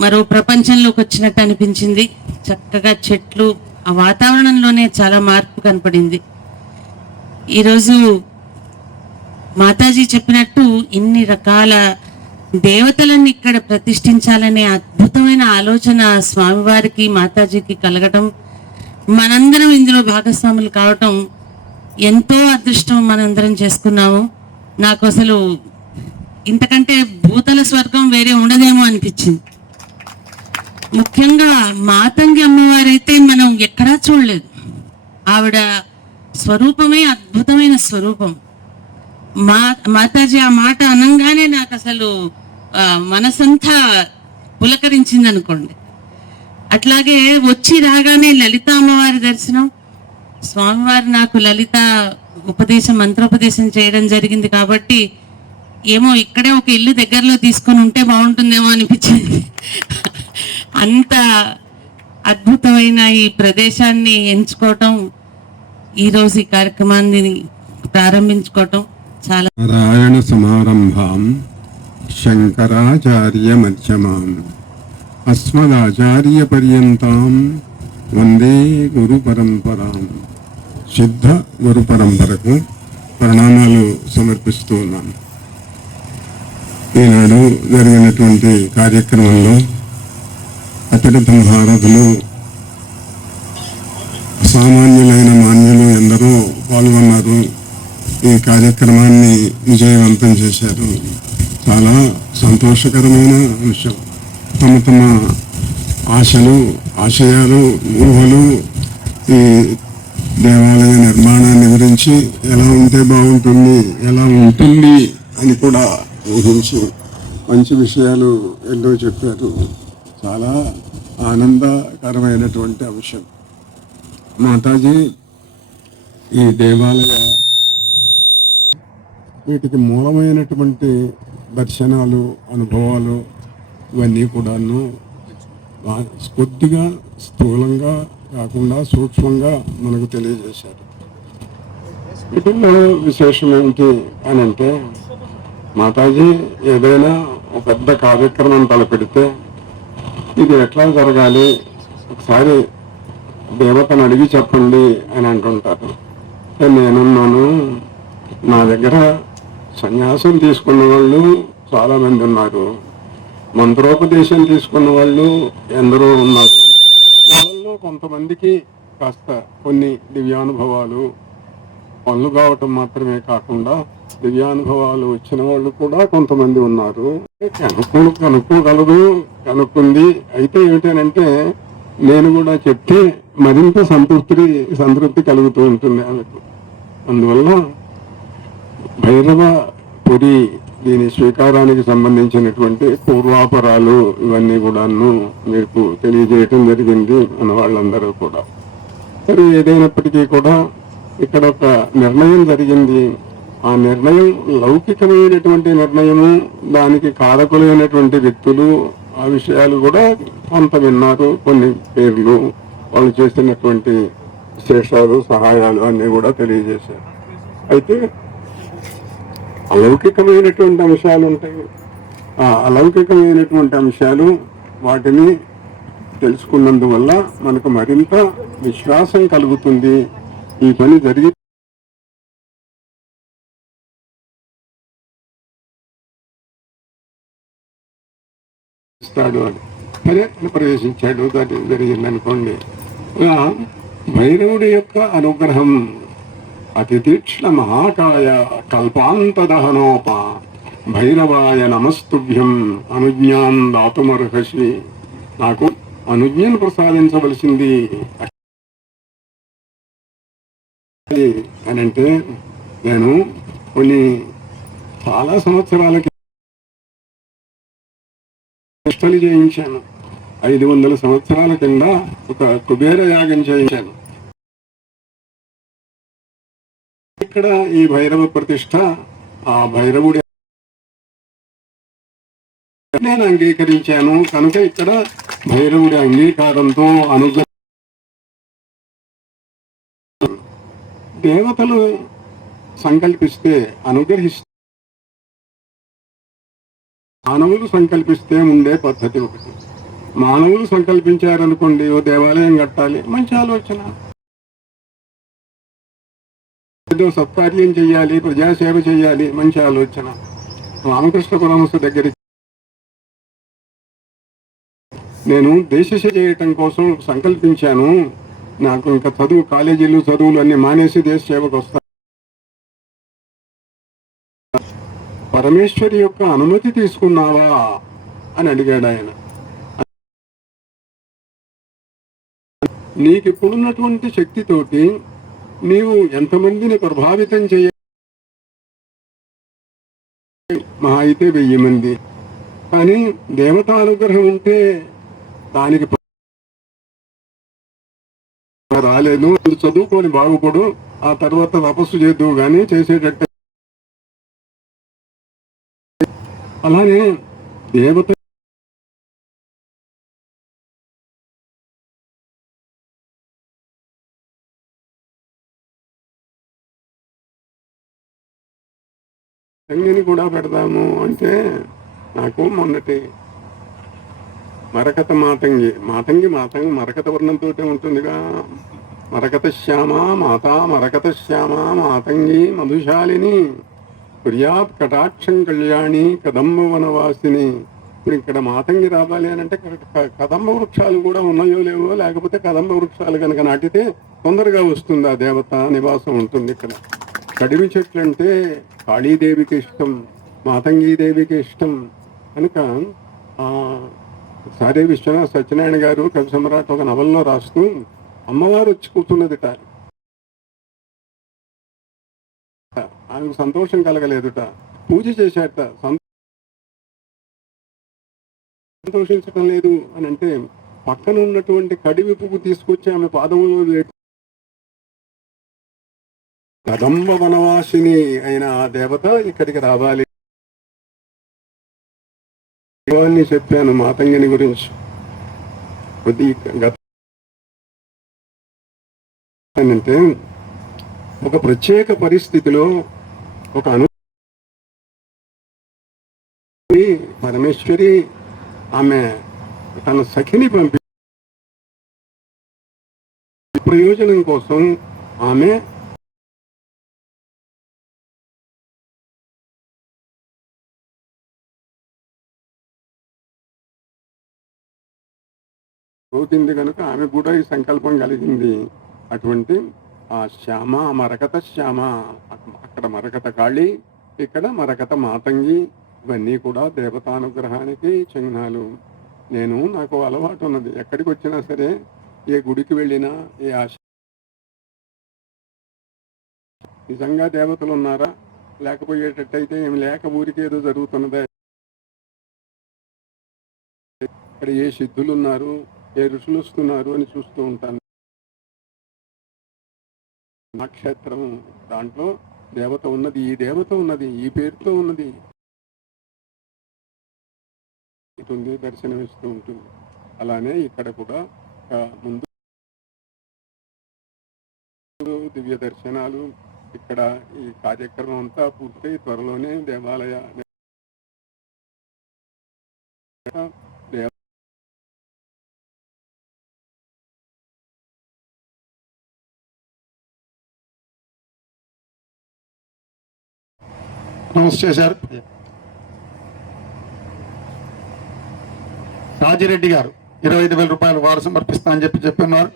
మరో ప్రపంచంలోకి వచ్చినట్టు అనిపించింది. చక్కగా చెట్లు, ఆ వాతావరణంలోనే చాలా మార్పు కనపడింది. ఈరోజు మాతాజీ చెప్పినట్టు ఇన్ని రకాల దేవతలను ఇక్కడ ప్రతిష్ఠించాలనే అద్భుతమైన ఆలోచన స్వామివారికి, మాతాజీకి కలగటం, మనందరం ఇందులో భాగస్వాములు కావటం ఎంతో అదృష్టం మనందరం చేసుకున్నాము. నాకు అసలు ఇంతకంటే భూతల స్వర్గం వేరే ఉండదేమో అనిపించింది. ముఖ్యంగా మాతంగి అమ్మవారైతే మనం ఎక్కడా చూడలేదు. ఆవిడ స్వరూపమే అద్భుతమైన స్వరూపం. మాతాజీ ఆ మాట అనంగానే నాకు అసలు మనసంతా పులకరించింది అనుకోండి. అట్లాగే వచ్చి రాగానే లలిత అమ్మవారి దర్శనం. స్వామివారు నాకు లలిత ఉపదేశం, మంత్రోపదేశం చేయడం జరిగింది కాబట్టి ఏమో ఇక్కడే ఒక ఇల్లు దగ్గరలో తీసుకొని ఉంటే బాగుంటుందేమో అనిపించింది. అంత అద్భుతమైన ఈ ప్రదేశాన్ని ఎంచుకోవటం, ఈరోజు ఈ కార్యక్రమాన్ని ప్రారంభించుకోవటం చాలా. నారాయణ సమారంభాం శంకరాచార్య మధ్యమాం అస్మదాచార్య పర్యంతాం వందే గురు పరంపరాం. సిద్ధ గురు పరంపరకు ప్రణామాలు సమర్పిస్తూ ఉన్నాను. ఈనాడు జరిగినటువంటి కార్యక్రమంలో అతిరథ మహారథులు, సామాన్యులైన మాన్యులు ఎందరో పాల్గొన్నారు. ఈ కార్యక్రమాన్ని విజయవంతం చేశారు. చాలా సంతోషకరమైన విషయం. తమ తమ ఆశలు, ఆశయాలు, ఊహలు ఈ దేవాలయ నిర్మాణాన్ని గురించి ఎలా ఉంటే బాగుంటుంది, ఎలా ఉంటుంది అని కూడా ఊహించి మంచి విషయాలు ఎన్నో చెప్పారు. చాలా ఆనందకరమైనటువంటి అంశం. మాతాజీ ఈ దేవాలయ వీటికి మూలమైనటువంటి దర్శనాలు, అనుభవాలు ఇవన్నీ కూడాను కొద్దిగా స్థూలంగా కాకుండా సూక్ష్మంగా మనకు తెలియజేశారు. వీటిల్లో విశేషం ఏంటి అని అంటే, మాతాజీ ఏదైనా ఒక పెద్ద కార్యక్రమం తలపెడితే ఇది ఎట్లా జరగాలి, ఒకసారి దేవతను అడిగి చెప్పండి అని అంటుంటారు. నేనున్నాను, నా దగ్గర సన్యాసం తీసుకున్న వాళ్ళు చాలామంది ఉన్నారు, మంత్రోపదేశం తీసుకున్న వాళ్ళు ఎందరో ఉన్నారు. వాళ్ళల్లో కొంతమందికి కాస్త కొన్ని దివ్యానుభవాలు పనులు కావటం మాత్రమే కాకుండా దివ్యానుభవాలు వచ్చిన వాళ్ళు కూడా కొంతమంది ఉన్నారు. కనుక్కోగలదు, కనుక్కుంది. అయితే ఏమిటనంటే, నేను కూడా చెప్తే మరింత సంతృప్తి కలుగుతూ ఉంటుంది ఆమెకు. అందువల్ల భైరవ పురి దీని స్వీకారానికి సంబంధించినటువంటి పూర్వాపరాలు ఇవన్నీ కూడాను మీకు తెలియజేయటం జరిగింది మన వాళ్ళందరూ కూడా. సరే, ఏదైనప్పటికీ కూడా ఇక్కడ ఒక నిర్ణయం జరిగింది. ఆ నిర్ణయం లౌకికమైనటువంటి నిర్ణయము, దానికి కారకులైనటువంటి వ్యక్తులు ఆ విషయాలు కూడా కొంత విన్నారు. కొన్ని పేర్లు, వాళ్ళు చేసినటువంటి విశేషాలు, సహాయాలు అన్నీ కూడా తెలియజేశారు. అయితే అలౌకికమైనటువంటి అంశాలు ఉంటాయి. ఆ అలౌకికమైనటువంటి అంశాలు వాటిని తెలుసుకున్నందువల్ల మనకు మరింత విశ్వాసం కలుగుతుంది. ఈ పని జరిగి అని సరే ప్రవేశించాడు, దాని జరిగింది అనుకోండి. భైరవుడి యొక్క అనుగ్రహం అతి తీక్ష్ణ మహాకాయ కల్పాంతదహనోప భైరవాయ నమస్తుభ్యం అనుజ్ఞాం దాతుమర్హసి. నాకు అనుజ్ఞను ప్రసాదించవలసింది అని అంటే, నేను కొన్ని చాలా సంవత్సరాలకి నిష్టలు చేయించాను. 500 సంవత్సరాల కింద ఒక కుబేర యాగం చేయించాను. ఇక్కడ ఈ భైరవ ప్రతిష్ట, ఆ భైరవుడి నేను అంగీకరించాను కనుక ఇక్కడ భైరవుడి అంగీకారంతో అనుగ్రహం. దేవతలు సంకల్పిస్తే అనుగ్రహిస్తే, మానవులు సంకల్పిస్తే ఉండే పద్ధతి ఒకటి. మానవులు సంకల్పించారనుకోండి, ఓ దేవాలయం కట్టాలి, మంచి ఆలోచన. ఏదో సత్కార్యం చెయ్యాలి, ప్రజాసేవ చెయ్యాలి, మంచి ఆలోచన. రామకృష్ణ పరమహంస దగ్గరికి నేను దేశసేవ చేయటం కోసం సంకల్పించాను. నాకు ఇంకా చదువు, కాలేజీలు చదువులు అన్ని మానేసి దేశ సేవకు వస్తాను. పరమేశ్వరి యొక్క అనుమతి తీసుకున్నావా అని అడిగాడు ఆయన. నీకు ఇప్పుడున్నటువంటి శక్తితోటి నీవు ఎంతమందిని ప్రభావితం చేయ, మహా అయితే 1000 మంది. కానీ దేవతానుగ్రహం ఉంటే దానికి రాలేదు. చదువుకొని బాగుపడు, ఆ తర్వాత తపస్సు చేద్దువు కానీ చేసేటట్టు. అలానే దేవత సంగిని కూడా పెడదాము అంటే, నాకు మొన్నటి మరకత మాతంగి మరకత వర్ణంతో ఉంటుందిగా. మరకత శ్యామ మాతా మరకత శ్యామ మాతంగి మధుశాలిని ప్రియాత్ కటాక్షం కళ్యాణి కదంబ వనవాసిని. ఇప్పుడు ఇక్కడ మాతంగి రావాలి అని అంటే కదంబ వృక్షాలు కూడా ఉన్నాయో లేవో, లేకపోతే కదంబ వృక్షాలు కనుక నాటితే తొందరగా వస్తుంది, ఆ దేవత నివాసం ఉంటుంది ఇక్కడ. కడిమి చెట్లు అంటే కాళీదేవికి ఇష్టం, మాతంగీదేవికి ఇష్టం కనుక సారే విశ్వనాథ సత్యనారాయణ గారు కవి సమ్రాట్ ఒక నవల్లో రాస్తూ, అమ్మవారు వచ్చి కూర్చున్నదిట. ఆమెకు సంతోషం కలగలేదుట, పూజ చేశాట, సంతోషించటం లేదు అని అంటే, పక్కన ఉన్నటువంటి కడివి పువ్వు తీసుకొచ్చి ఆమె పాదములు కదంబ వనవాసిని అయిన ఆ దేవత ఇక్కడికి రావాలి అని చెప్పాను మాతంగిని గురించి. అంటే ఒక ప్రత్యేక పరిస్థితిలో ఒక పరమేశ్వరి ఆమె తన సఖిని పంపి ప్రయోజనం కోసం ఆమె పోతుంది కనుక ఆమె కూడా ఈ సంకల్పం కలిగింది. అటువంటి ఆ శ్యామ, మరకత శ్యామ, అక్కడ మరకత కాళి, ఇక్కడ మరకత మాతంగి, ఇవన్నీ కూడా దేవతానుగ్రహానికి చిహ్నాలు. నాకు అలవాటు ఉన్నది, ఎక్కడికి వచ్చినా సరే, ఏ గుడికి వెళ్ళినా, ఏ ఆశ నిజంగా దేవతలు ఉన్నారా లేకపోయేటట్టయితే ఏమి లేక ఊరికి ఏదో జరుగుతున్నదే. ఇక్కడ ఏ సిద్ధులు ఉన్నారు, ఏ ఋషులు వస్తున్నారు అని చూస్తూ ఉంటాను. నా క్షేత్రం దాంట్లో దేవత ఉన్నది, ఈ దేవత ఉన్నది, ఈ పేరుతో ఉన్నది ఉంటుంది, దర్శనమిస్తూ ఉంటుంది. అలానే ఇక్కడ కూడా ముందు దివ్య దర్శనాలు, ఇక్కడ ఈ కార్యక్రమం అంతా పూర్తయి త్వరలోనే దేవాలయ నమస్తే సార్. రాజిరెడ్డి గారు 25,000 రూపాయలు వారు సమర్పిస్తా అని చెప్పిన్నారు.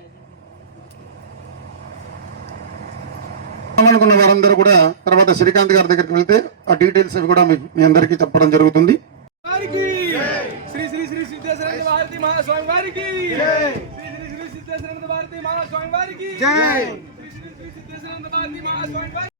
అనుకున్న వారందరూ కూడా తర్వాత శ్రీకాంత్ గారి దగ్గరికి వెళ్తే ఆ డీటెయిల్స్ అవి కూడా మీ అందరికీ చెప్పడం జరుగుతుంది. శ్రీ శ్రీ శ్రీ సిద్ధేశ్వర భారతి మహాస్వామి వారికి, శ్రీ శ్రీ శ్రీ సిద్ధేశ్వర భారతి మహాస్వామి వారికి, శ్రీ శ్రీ శ్రీ సిద్ధేశ్వర భారతి మహాస్వామి వారికి.